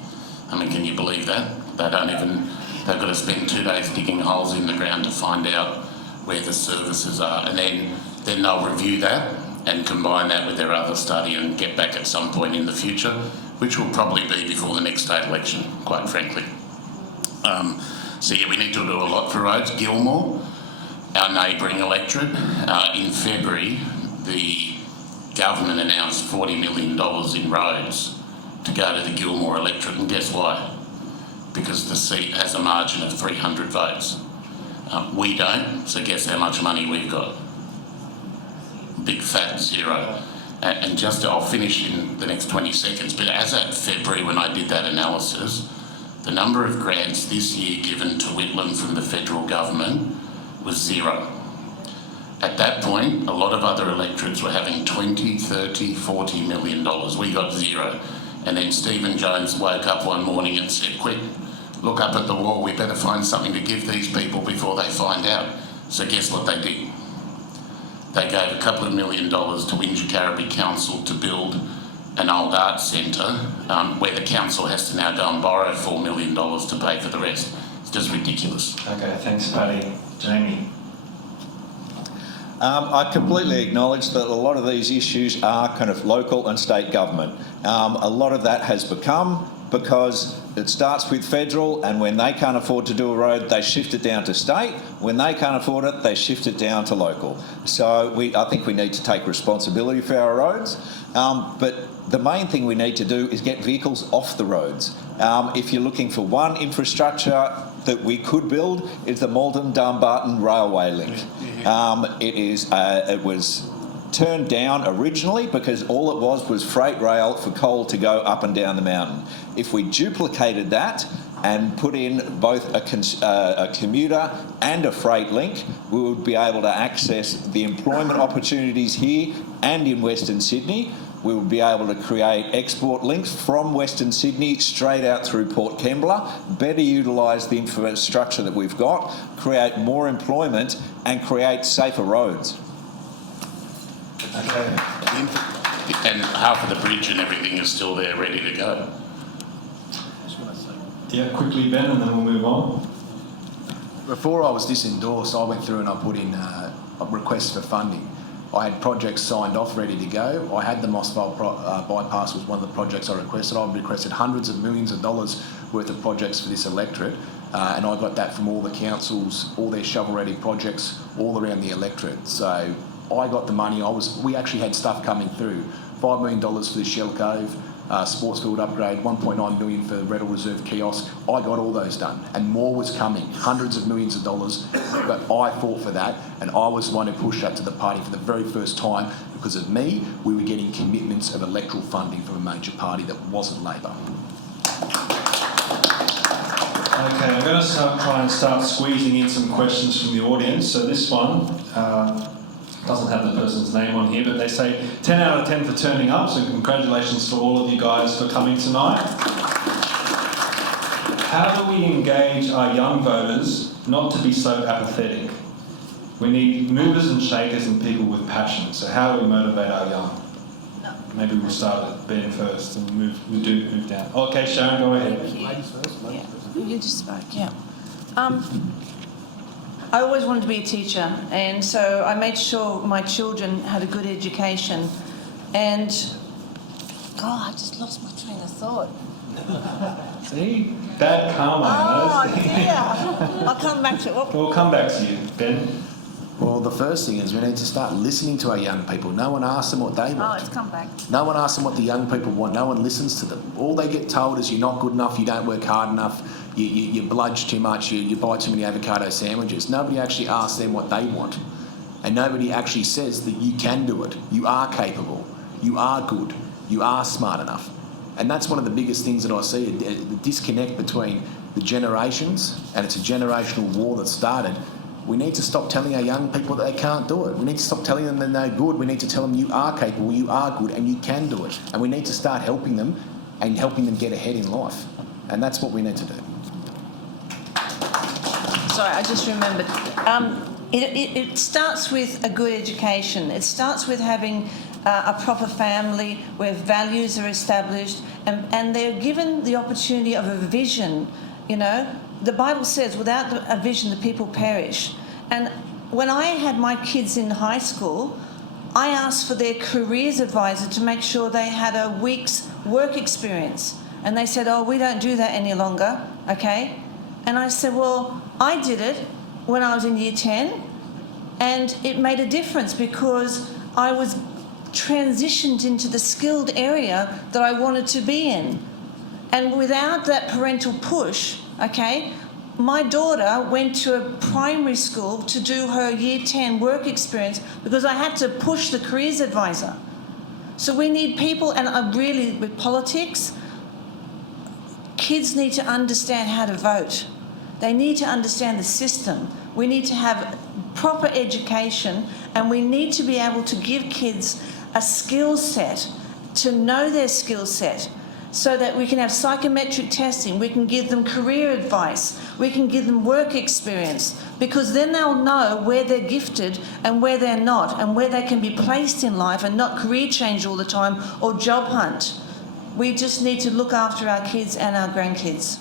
I mean, can you believe that? They've got to spend 2 days digging holes in the ground to find out where the services are, and then they'll review that and combine that with their other study and get back at some point in the future, which will probably be before the next state election, quite frankly. So yeah, we need to do a lot for roads. Gilmore, our neighbouring electorate, in February, the government announced $40 million in roads to go to the Gilmore electorate, and guess why? Because the seat has a margin of 300 votes. We don't, so guess how much money we've got? Big fat zero. And just, I'll finish in the next 20 seconds, but as at February when I did that analysis, the number of grants this year given to Whitlam from the federal government was zero. At that point, a lot of other electorates were having $20, $30, $40 million. We got zero. And then Stephen Jones woke up one morning and said, quick, look up at the wall, we better find something to give these people before they find out. So guess what they did? They gave a couple of $1 million to Wingecarribee Council to build an old arts centre where the council has to now go and borrow $4 million to pay for the rest. It's just ridiculous. Okay, thanks, Paddy. Jamie. I completely acknowledge that a lot of these issues are kind of local and state government. A lot of that has become because it starts with federal, and when they can't afford to do a road, they shift it down to state. When they can't afford it, they shift it down to local. So I think we need to take responsibility for our roads. But the main thing we need to do is get vehicles off the roads. If you're looking for one infrastructure that we could build, is the Malton-Dumbarton Railway link. It was turned down originally because all it was freight rail for coal to go up and down the mountain. If we duplicated that and put in both a commuter and a freight link, we would be able to access the employment opportunities here and in Western Sydney. We would be able to create export links from Western Sydney straight out through Port Kembla, better utilise the infrastructure that we've got, create more employment and create safer roads. Okay. And half of the bridge and everything is still there, ready to go. Yeah, quickly, Ben, and then we'll move on. Before I was disendorsed, I went through and I put in a request for funding. I had projects signed off, ready to go. I had the Mossvale bypass was one of the projects I requested. I requested hundreds of millions of dollars worth of projects for this electorate, and I got that from all the councils, all their shovel-ready projects all around the electorate. So I got the money. We actually had stuff coming through. $5 million for the Shell Cove, sports field upgrade, $1.9 million for the Red Reserve kiosk. I got all those done, and more was coming, hundreds of millions of dollars. But I fought for that, and I was the one who pushed that to the party for the very first time. Because of me, we were getting commitments of electoral funding from a major party that wasn't Labor. Okay, I'm going to try and start squeezing in some questions from the audience. So this one doesn't have the person's name on here, but they say 10 out of 10 for turning up, so congratulations for all of you guys for coming tonight. How do we engage our young voters not to be so apathetic? We need movers and shakers and people with passion, so how do we motivate our young? Maybe we'll start at Ben first and move down. Okay, Sharon, go ahead. Ladies first. Yeah. You just spoke, yeah. I always wanted to be a teacher, and so I made sure my children had a good education. And, God, I just lost my train of thought. See? Bad karma. Oh, dear. I'll come back to it. We'll come back to you, Ben. Well, the first thing is we need to start listening to our young people. No one asks them what they want. Oh, it's come back. No one asks them what the young people want. No one listens to them. All they get told is you're not good enough, you don't work hard enough, you bludge too much, you buy too many avocado sandwiches. Nobody actually asks them what they want. And nobody actually says that you can do it. You are capable. You are good. You are smart enough. And that's one of the biggest things that I see, the disconnect between the generations, and it's a generational war that started. We need to stop telling our young people that they can't do it. We need to stop telling them they're no good. We need to tell them you are capable, you are good, and you can do it. And we need to start helping them and helping them get ahead in life. And that's what we need to do. Sorry, I just remembered. It starts with a good education. It starts with having a proper family where values are established and they're given the opportunity of a vision, you know. The Bible says, without a vision, the people perish. And when I had my kids in high school, I asked for their careers advisor to make sure they had a week's work experience. And they said, oh, we don't do that any longer, okay? And I said, well, I did it when I was in year 10, and it made a difference because I was transitioned into the skilled area that I wanted to be in. And without that parental push, okay, my daughter went to a primary school to do her year 10 work experience because I had to push the careers advisor. So we need people, and I really, with politics, kids need to understand how to vote. They need to understand the system. We need to have proper education, and we need to be able to give kids a skill set, to know their skill set, so that we can have psychometric testing, we can give them career advice, we can give them work experience, because then they'll know where they're gifted and where they're not, and where they can be placed in life and not career change all the time or job hunt. We just need to look after our kids and our grandkids.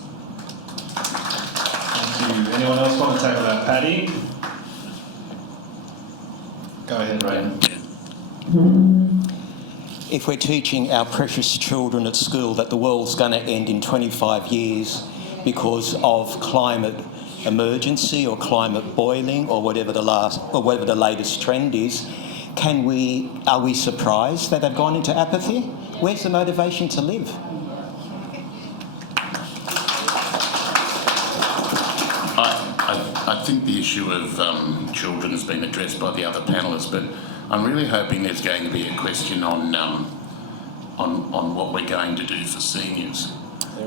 Thank you. Anyone else want to take that? Paddy? Go ahead, Raymond. If we're teaching our precious children at school that the world's going to end in 25 years because of climate emergency or climate boiling or whatever the latest trend is, are we surprised that they've gone into apathy? Where's the motivation to live? I think the issue of children has been addressed by the other panellists, but I'm really hoping there's going to be a question on what we're going to do for seniors,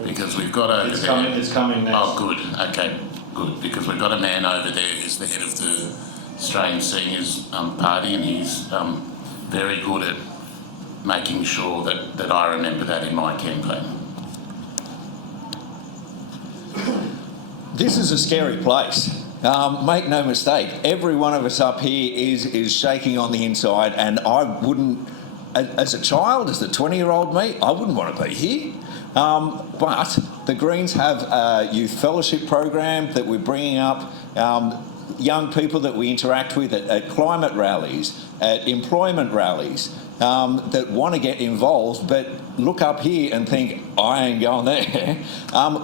because we've got over there. It's coming next. Oh, good. Okay, good. Because we've got a man over there who's the head of the Australian Seniors Party, and he's very good at making sure that I remember that in my campaign. This is a scary place. Make no mistake, every one of us up here is shaking on the inside, and I wouldn't, as a child, as the 20-year-old me, I wouldn't want to be here. But the Greens have a youth fellowship program that we're bringing up. young people that we interact with at climate rallies, at employment rallies, that want to get involved but look up here and think, I ain't going there.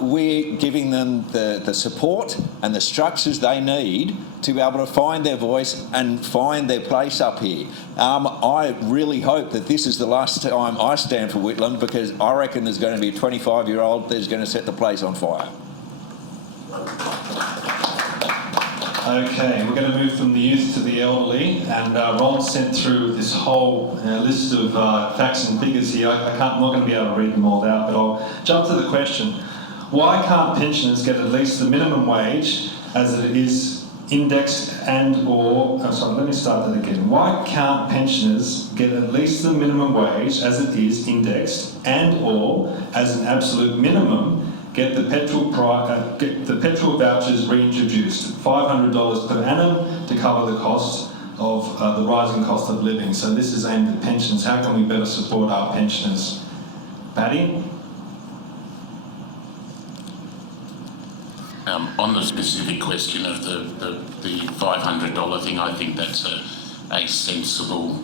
We're giving them the support and the structures they need to be able to find their voice and find their place up here. I really hope that this is the last time I stand for Whitlam, because I reckon there's going to be a 25-year-old that's going to set the place on fire. Okay, we're going to move from the youth to the elderly, and Ron sent through this whole list of facts and figures here. I'm not going to be able to read them all out, but I'll jump to the question. Why can't pensioners get at least the minimum wage as it is indexed let me start that again. Why can't pensioners get at least the minimum wage as it is indexed and/or as an absolute minimum get the petrol vouchers reintroduced, $500 per annum to cover the cost of the rising cost of living? So this is aimed at pensions. How can we better support our pensioners? Paddy? On the specific question of the $500 thing, I think that's a sensible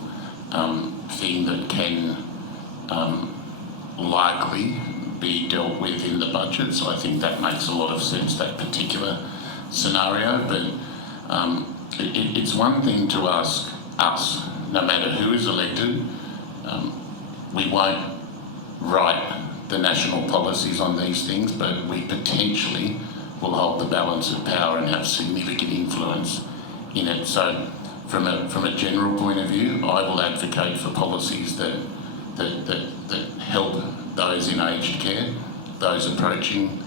thing that can likely be dealt with in the budget. So I think that makes a lot of sense, that particular scenario. But it's one thing to ask us, no matter who is elected, we won't write the national policies on these things, but we potentially will hold the balance of power and have significant influence in it. So from a general point of view, I will advocate for policies that help those in aged care, those approaching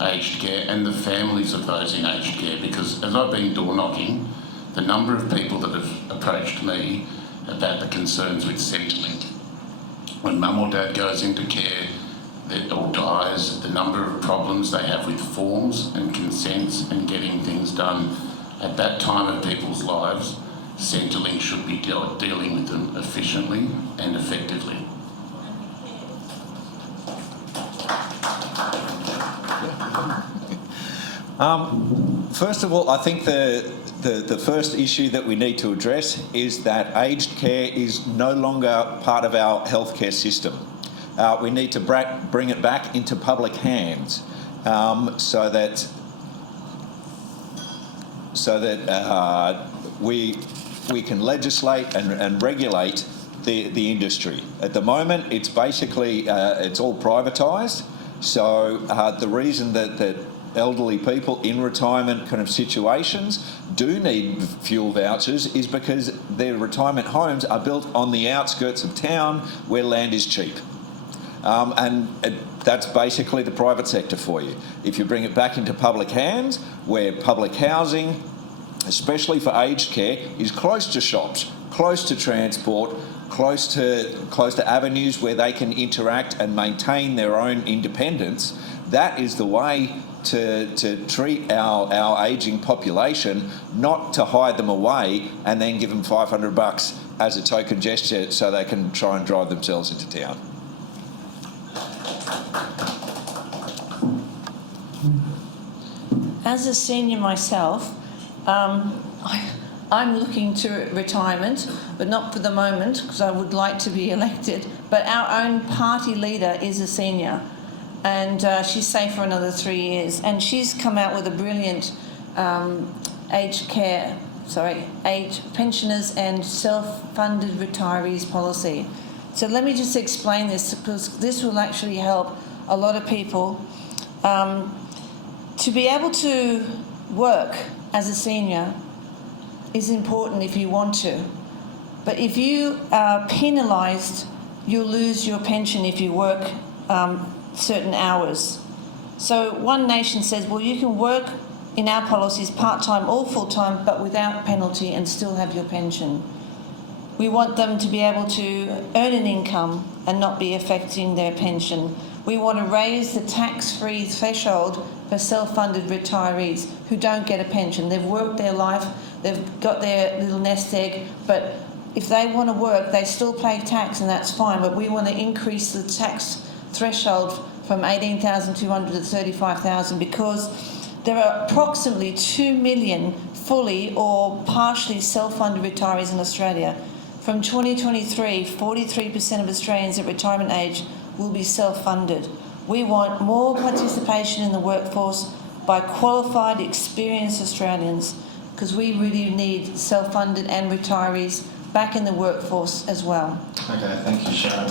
aged care, and the families of those in aged care, because as I've been door knocking, the number of people that have approached me about the concerns with Centrelink, when mum or dad goes into care or dies, the number of problems they have with forms and consents and getting things done at that time of people's lives, Centrelink should be dealing with them efficiently and effectively. First of all, I think the first issue that we need to address is that aged care is no longer part of our healthcare system. We need to bring it back into public hands so that we can legislate and regulate the industry. At the moment, it's basically it's all privatised. So the reason that elderly people in retirement kind of situations do need fuel vouchers is because their retirement homes are built on the outskirts of town where land is cheap. And that's basically the private sector for you. If you bring it back into public hands, where public housing, especially for aged care, is close to shops, close to transport, close to avenues where they can interact and maintain their own independence, that is the way to treat our ageing population, not to hide them away and then give them $500 as a token gesture so they can try and drive themselves into town. As a senior myself, I'm looking to retirement, but not for the moment, because I would like to be elected. But our own party leader is a senior, and she's safe for another 3 years. And she's come out with a brilliant aged pensioners and self-funded retirees policy. So let me just explain this, because this will actually help a lot of people. To be able to work as a senior is important if you want to. But if you are penalised, you'll lose your pension if you work certain hours. So One Nation says, well, you can work in our policies part-time or full-time, but without penalty and still have your pension. We want them to be able to earn an income and not be affecting their pension. We want to raise the tax-free threshold for self-funded retirees who don't get a pension. They've worked their life, they've got their little nest egg, but if they want to work, they still pay tax, and that's fine. But we want to increase the tax threshold from $18,200 to $35,000, because there are approximately 2 million fully or partially self-funded retirees in Australia. From 2023, 43% of Australians at retirement age will be self-funded. We want more participation in the workforce by qualified, experienced Australians, because we really need self-funded and retirees back in the workforce as well. Okay, thank you, Sharon.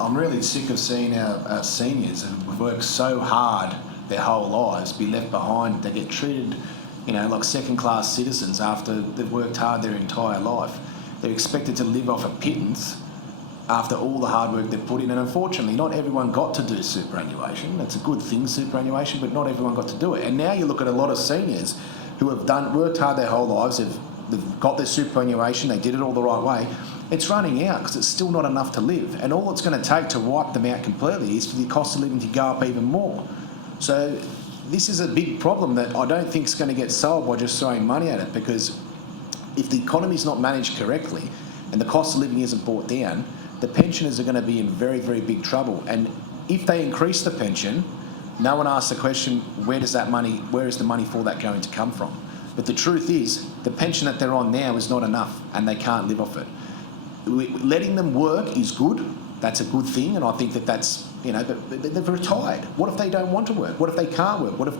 I'm really sick of seeing our seniors who've worked so hard their whole lives be left behind. They get treated, like second-class citizens after they've worked hard their entire life. They're expected to live off a pittance after all the hard work they've put in. And unfortunately, not everyone got to do superannuation. That's a good thing, superannuation, but not everyone got to do it. And now you look at a lot of seniors who have worked hard their whole lives, they've got their superannuation, they did it all the right way. It's running out because it's still not enough to live. And all it's going to take to wipe them out completely is for the cost of living to go up even more. So this is a big problem that I don't think is going to get solved by just throwing money at it, because if the economy is not managed correctly and the cost of living isn't brought down, the pensioners are going to be in very, very big trouble. And if they increase the pension, no one asks the question, where is the money for that going to come from? But the truth is, the pension that they're on now is not enough and they can't live off it. Letting them work is good. That's a good thing, and I think that's, but they've retired. What if they don't want to work? What if they can't work? What if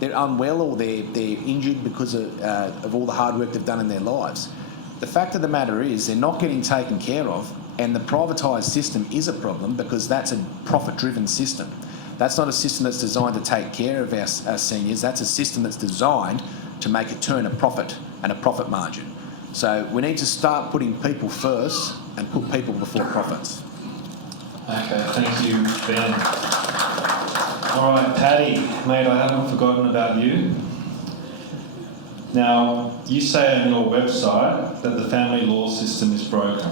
they're unwell or they're injured because of all the hard work they've done in their lives? The fact of the matter is they're not getting taken care of, and the privatised system is a problem because that's a profit-driven system. That's not a system that's designed to take care of our seniors. That's a system that's designed to make it turn a profit and a profit margin. So we need to start putting people first and put people before profits. Okay, thank you, Ben. All right, Paddy, mate, I haven't forgotten about you. Now, you say on your website that the family law system is broken.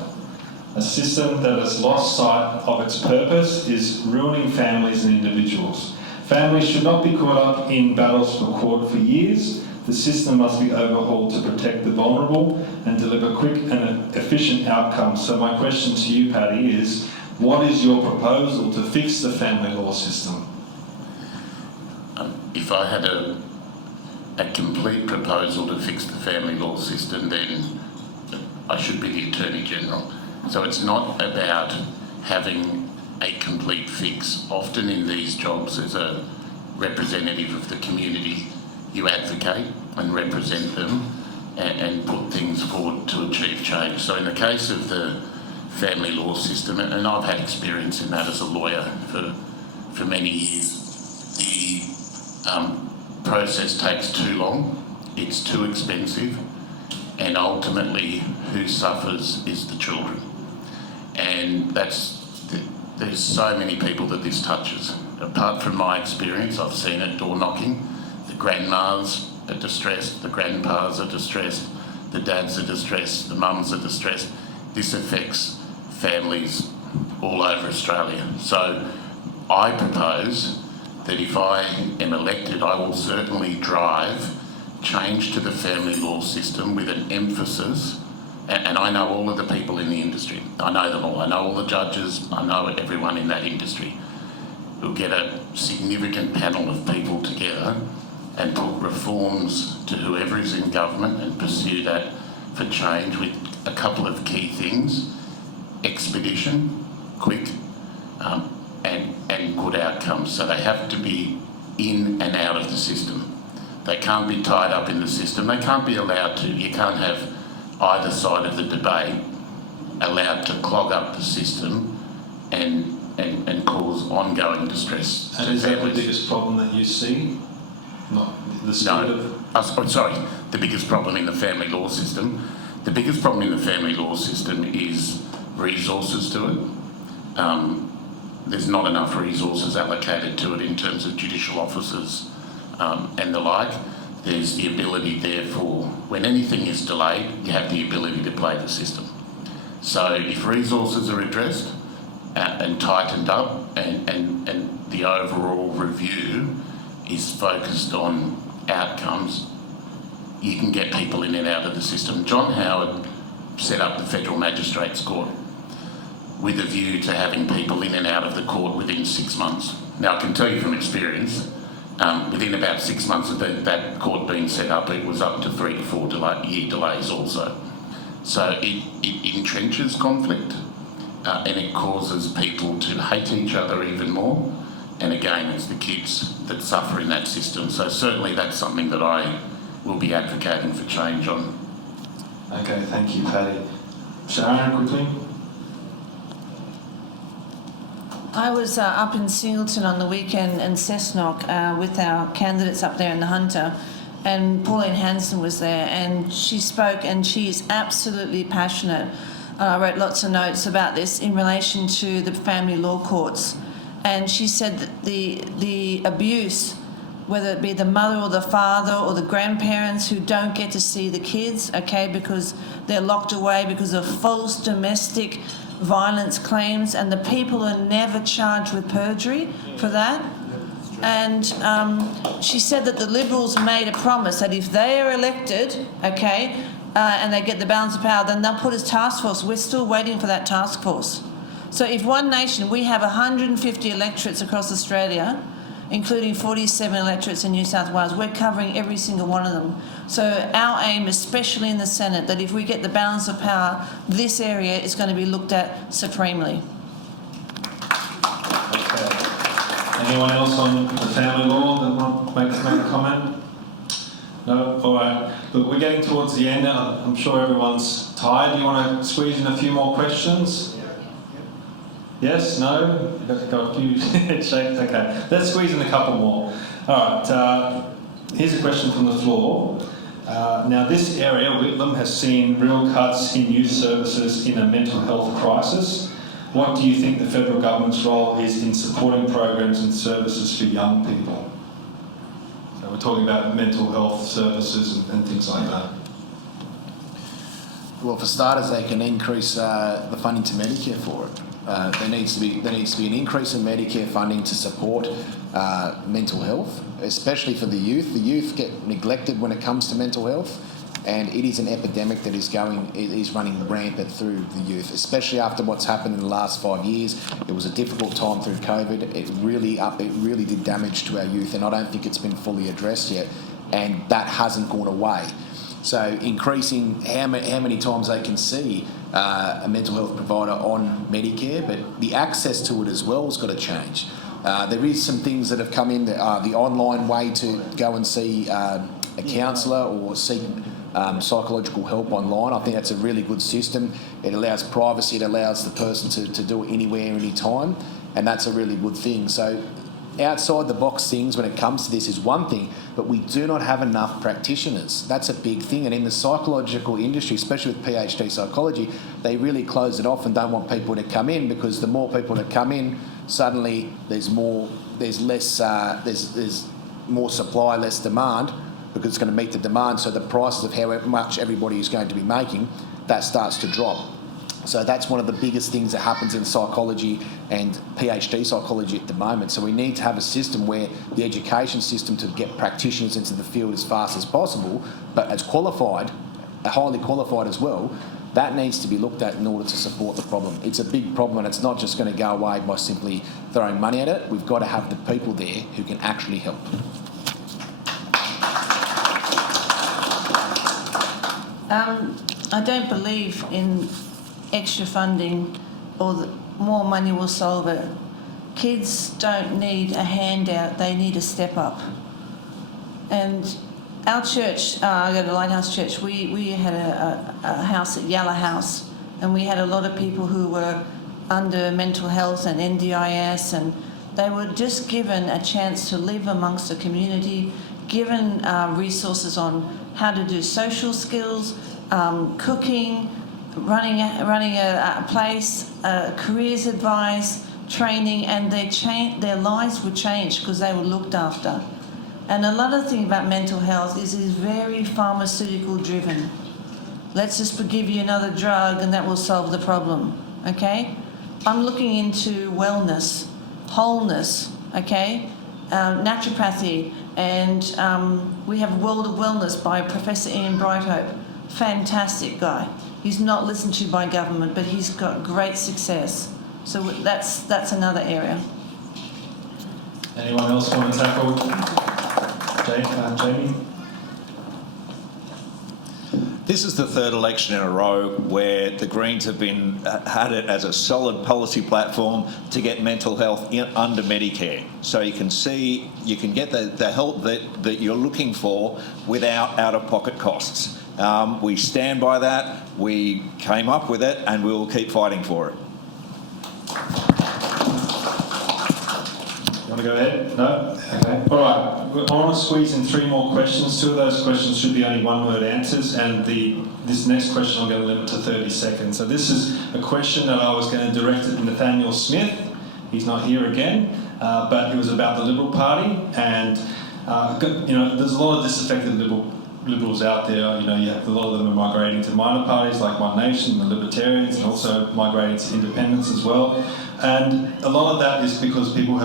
A system that has lost sight of its purpose is ruining families and individuals. Families should not be caught up in battles for court for years. The system must be overhauled to protect the vulnerable and deliver quick and efficient outcomes. So my question to you, Paddy, is what is your proposal to fix the family law system? If I had a complete proposal to fix the family law system, then I should be the Attorney General. So it's not about having a complete fix. Often in these jobs, as a representative of the community, you advocate and represent them and put things forward to achieve change. So in the case of the family law system, and I've had experience in that as a lawyer for many years, the process takes too long, it's too expensive, and ultimately who suffers is the children. And there's so many people that this touches. Apart from my experience, I've seen it door knocking. The grandmas are distressed, the grandpas are distressed, the dads are distressed, the mums are distressed. This affects families all over Australia. So I propose that if I am elected, I will certainly drive change to the family law system with an emphasis, and I know all of the people in the industry. I know them all. I know all the judges. I know everyone in that industry. We'll get a significant panel of people together and put reforms to whoever is in government and pursue that for change with a couple of key things: expedition, quick, and good outcomes. So they have to be in and out of the system. They can't be tied up in the system. They can't be allowed to. You can't have either side of the debate allowed to clog up the system and cause ongoing distress. And is that the biggest problem that you see? Not the spirit of... the biggest problem in the family law system. The biggest problem in the family law system is resources to it. There's not enough resources allocated to it in terms of judicial officers and the like. There's the ability, therefore, when anything is delayed, you have the ability to play the system. So if resources are addressed and tightened up and the overall review is focused on outcomes, you can get people in and out of the system. John Howard set up the Federal Magistrates Court with a view to having people in and out of the court within 6 months. Now, I can tell you from experience, Within about 6 months of that court being set up, it was up to 3 to 4 year delays also. So it entrenches conflict and it causes people to hate each other even more. And again, it's the kids that suffer in that system. So certainly that's something that I will be advocating for change on. Okay, thank you, Paddy. Sharon, quickly. I was up in Singleton on the weekend in Cessnock with our candidates up there in the Hunter, and Pauline Hanson was there, and she spoke, and she is absolutely passionate. I wrote lots of notes about this in relation to the family law courts, and she said that the abuse, whether it be the mother or the father or the grandparents who don't get to see the kids, okay, because they're locked away because of false domestic violence claims, and the people are never charged with perjury for that. And she said that the Liberals made a promise that if they are elected, okay, and they get the balance of power, then they'll put a task force. We're still waiting for that task force. So if One Nation, we have 150 electorates across Australia, including 47 electorates in New South Wales. We're covering every single one of them. So our aim, especially in the Senate, that if we get the balance of power, this area is going to be looked at supremely. Okay. Anyone else on the family law that want to make a comment? No? All right. Look, we're getting towards the end. I'm sure everyone's tired. Do you want to squeeze in a few more questions? Yes? No? You've got a few head shakes? Okay. Let's squeeze in a couple more. All right. Here's a question from the floor. Now, this area, Whitlam, has seen real cuts in youth services in a mental health crisis. What do you think the federal government's role is in supporting programs and services for young people? So we're talking about mental health services and things like that. Well, for starters, they can increase the funding to Medicare for it. There needs to be an increase in Medicare funding to support mental health, especially for the youth. The youth get neglected when it comes to mental health, and it is an epidemic that is running rampant through the youth, especially after what's happened in the last 5 years. It was a difficult time through COVID. It really did damage to our youth, and I don't think it's been fully addressed yet, and that hasn't gone away. So increasing how many times they can see a mental health provider on Medicare, but the access to it as well has got to change. There is some things that have come in, the online way to go and see a counsellor or seek psychological help online. I think that's a really good system. It allows privacy, it allows the person to do it anywhere, anytime, and that's a really good thing. So outside the box things when it comes to this is one thing, but we do not have enough practitioners. That's a big thing. And in the psychological industry, especially with PhD psychology, they really close it off and don't want people to come in, because the more people that come in, suddenly there's more supply, less demand, because it's going to meet the demand. So the prices of how much everybody is going to be making, that starts to drop. So that's one of the biggest things that happens in psychology and PhD psychology at the moment. So we need to have a system where the education system to get practitioners into the field as fast as possible, but as qualified, highly qualified as well, that needs to be looked at in order to support the problem. It's a big problem, and it's not just going to go away by simply throwing money at it. We've got to have the people there who can actually help. I don't believe in extra funding or more money will solve it. Kids don't need a handout, they need a step up. And our church, I go to Lighthouse Church, we had a house at GALA House, and we had a lot of people who were under mental health and NDIS, and they were just given a chance to live amongst the community, given resources on how to do social skills, cooking, running a place, careers advice, training, and their lives would change because they were looked after. And another thing about mental health is it's very pharmaceutical driven. Let's just give you another drug and that will solve the problem, okay? I'm looking into wellness, wholeness, okay? Naturopathy, and we have World of Wellness by Professor Ian Brighthope. Fantastic guy. He's not listened to by government, but he's got great success. So that's another area. Anyone else want to tackle Jamie? This is the third election in a row where the Greens have had it as a solid policy platform to get mental health under Medicare. So you can see, you can get the help that you're looking for without out-of-pocket costs. We stand by that, we came up with it, and we will keep fighting for it. You want to go ahead? No? Okay. All right. I want to squeeze in 3 more questions. 2 of those questions should be only 1-word answers, and this next question I'm going to limit to 30 seconds. So this is a question that I was going to direct at Nathaniel Smith. He's not here again, but it was about the Liberal Party, and there's a lot of disaffected Liberals out there. You have a lot of them are migrating to minor parties like One Nation, the Libertarians, and also migrating to independents as well. And a lot of that is because people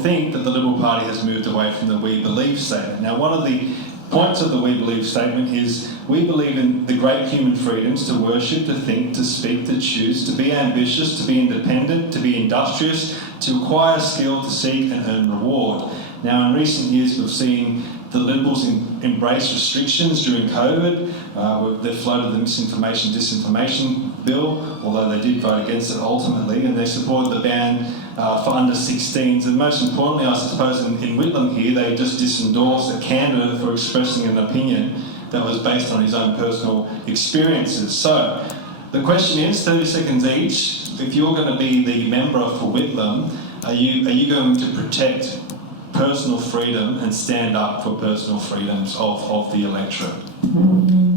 think that the Liberal Party has moved away from the We Believe statement. Now, one of the points of the We Believe statement is we believe in the great human freedoms to worship, to think, to speak, to choose, to be ambitious, to be independent, to be industrious, to acquire skill, to seek and earn reward. Now, in recent years, we've seen the Liberals embrace restrictions during COVID. They've floated the misinformation, disinformation bill, although they did vote against it ultimately, and they supported the ban for under 16s. And most importantly, I suppose, in Whitlam here, they just disendorsed a candidate for expressing an opinion that was based on his own personal experiences. So the question is, 30 seconds each, if you're going to be the member for Whitlam, are you going to protect personal freedom and stand up for personal freedoms of the electorate?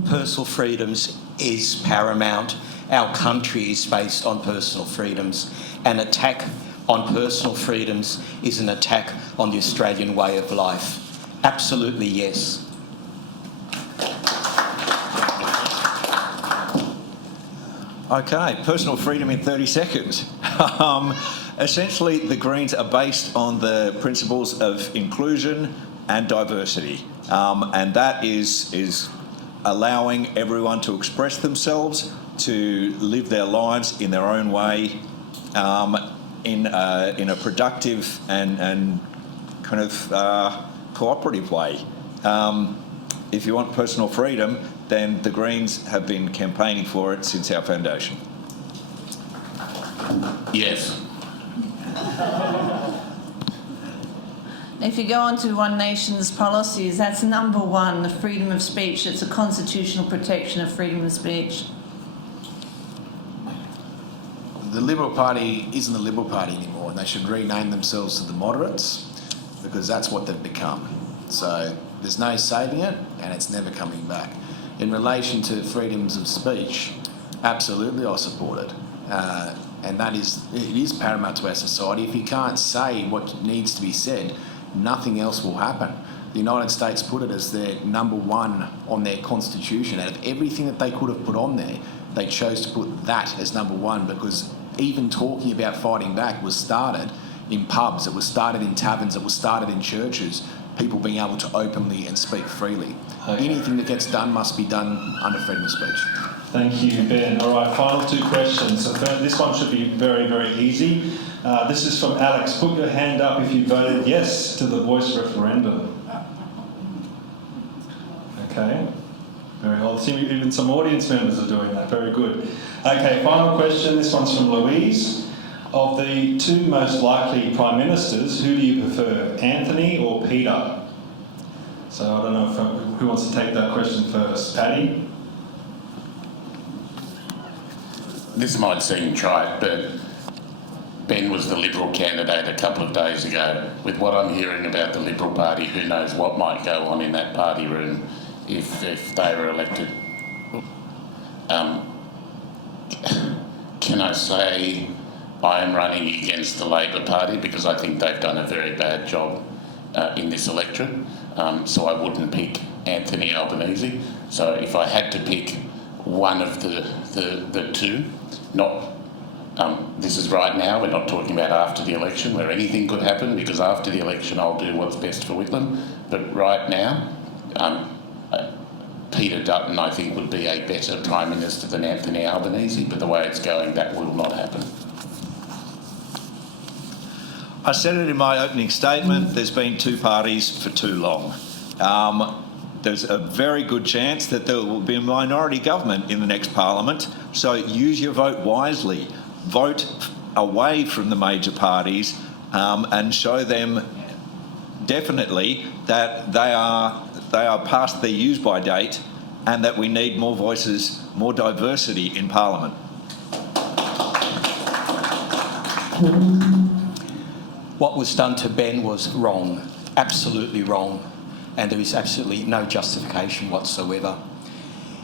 Personal freedoms is paramount. Our country is based on personal freedoms. An attack on personal freedoms is an attack on the Australian way of life. Absolutely yes. Okay, personal freedom in 30 seconds. Essentially, the Greens are based on the principles of inclusion and diversity, and that is allowing everyone to express themselves, to live their lives in their own way, in a productive and kind of cooperative way. If you want personal freedom, then the Greens have been campaigning for it since our foundation. Yes. If you go on to One Nation's policies, that's number 1, the freedom of speech. It's a constitutional protection of freedom of speech. The Liberal Party isn't the Liberal Party anymore, and they should rename themselves to the Moderates, because that's what they've become. So there's no saving it, and it's never coming back. In relation to freedoms of speech, absolutely I support it. And it is paramount to our society. If you can't say what needs to be said, nothing else will happen. The United States put it as their number 1 on their constitution. Out of everything that they could have put on there, they chose to put that as number 1, because even talking about fighting back was started in pubs, it was started in taverns, it was started in churches, people being able to openly and speak freely. Okay. Anything that gets done must be done under freedom of speech. Thank you, Ben. All right, final 2 questions. So this one should be very, very easy. This is from Alex. Put your hand up if you voted yes to the voice referendum. Okay. Very well. Even some audience members are doing that. Very good. Okay, final question. This one's from Louise. Of the 2 most likely Prime Ministers, who do you prefer, Anthony or Peter? So I don't know who wants to take that question first. Paddy? This might seem trite, but Ben was the Liberal candidate a couple of days ago. With what I'm hearing about the Liberal Party, who knows what might go on in that party room if they were elected. Can I say I am running against the Labor Party because I think they've done a very bad job in this electorate, so I wouldn't pick Anthony Albanese. So if I had to pick one of the 2, this is right now, we're not talking about after the election where anything could happen, because after the election I'll do what's best for Whitlam, but right now Peter Dutton I think would be a better Prime Minister than Anthony Albanese, but the way it's going that will not happen. I said it in my opening statement, there's been 2 parties for too long. There's a very good chance that there will be a minority government in the next parliament, so use your vote wisely. Vote away from the major parties and show them definitely that they are past their use-by date and that we need more voices, more diversity in parliament. What was done to Ben was wrong, absolutely wrong, and there is absolutely no justification whatsoever.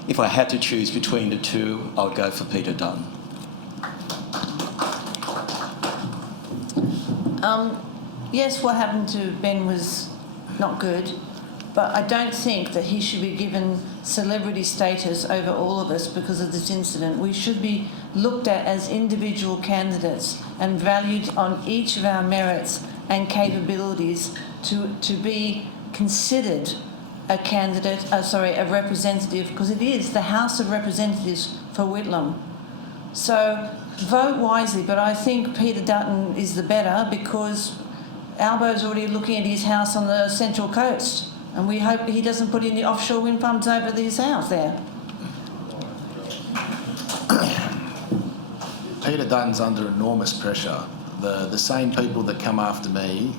If I had to choose between the two, I would go for Peter Dutton. Yes, what happened to Ben was not good, but I don't think that he should be given celebrity status over all of us because of this incident. We should be looked at as individual candidates and valued on each of our merits and capabilities to be considered a candidate, a representative, because it is the House of Representatives for Whitlam. So vote wisely, but I think Peter Dutton is the better because Albo's already looking at his house on the Central Coast, and we hope he doesn't put in the offshore wind farms over his house there. Peter Dutton's under enormous pressure. The same people that come after me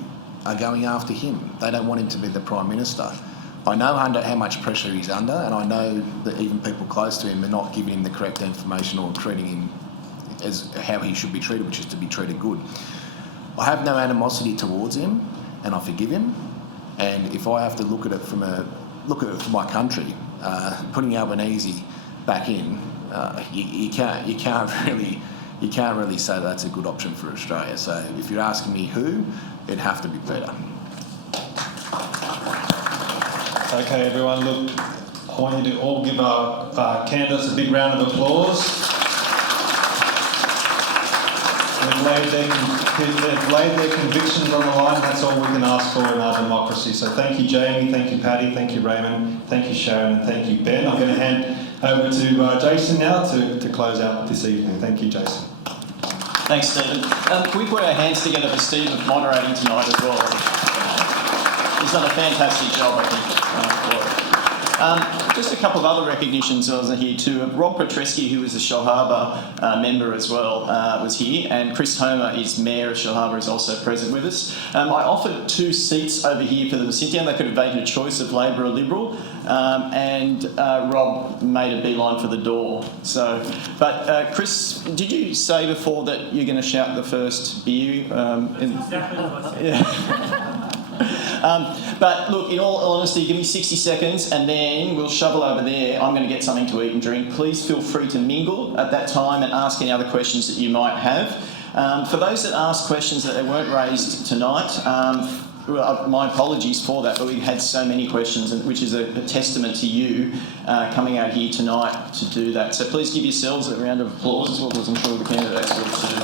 are going after him. They don't want him to be the Prime Minister. I know how much pressure he's under, and I know that even people close to him are not giving him the correct information or treating him as how he should be treated, which is to be treated good. I have no animosity towards him, and I forgive him. And if I have to look at it from my country, putting Albanese back in, you can't really say that's a good option for Australia. So if you're asking me who, it'd have to be Peter. Okay, everyone, look, I want you to all give our candidates a big round of applause. They've laid their convictions on the line. That's all we can ask for in our democracy. So thank you, Jamie, thank you, Paddy, thank you, Raymond, thank you, Sharon, and thank you, Ben. I'm going to hand over to Jason now to close out this evening. Thank you, Jason. Thanks, Stephen. Can we put our hands together for Stephen moderating tonight as well? He's done a fantastic job, I think. Just a couple of other recognitions I was here too. Rob Petrescu, who was a Shellharbour member as well, was here, and Chris Homer is Mayor of Shellharbour, is also present with us. I offered 2 seats over here for them to sit down. They could have taken a choice of Labor or Liberal, and Rob made a beeline for the door. So, but Chris, did you say before that you're going to shout the first beer? But look, in all honesty, give me 60 seconds and then we'll shovel over there. I'm going to get something to eat and drink. Please feel free to mingle at that time and ask any other questions that you might have. For those that asked questions that weren't raised tonight, my apologies for that, but we've had so many questions, which is a testament to you coming out here tonight to do that. So please give yourselves a round of applause as well as I'm sure the candidates will too.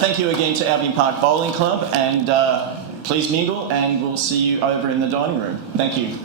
Thank you again to Albion Park Bowling Club, and please mingle, and we'll see you over in the dining room. Thank you.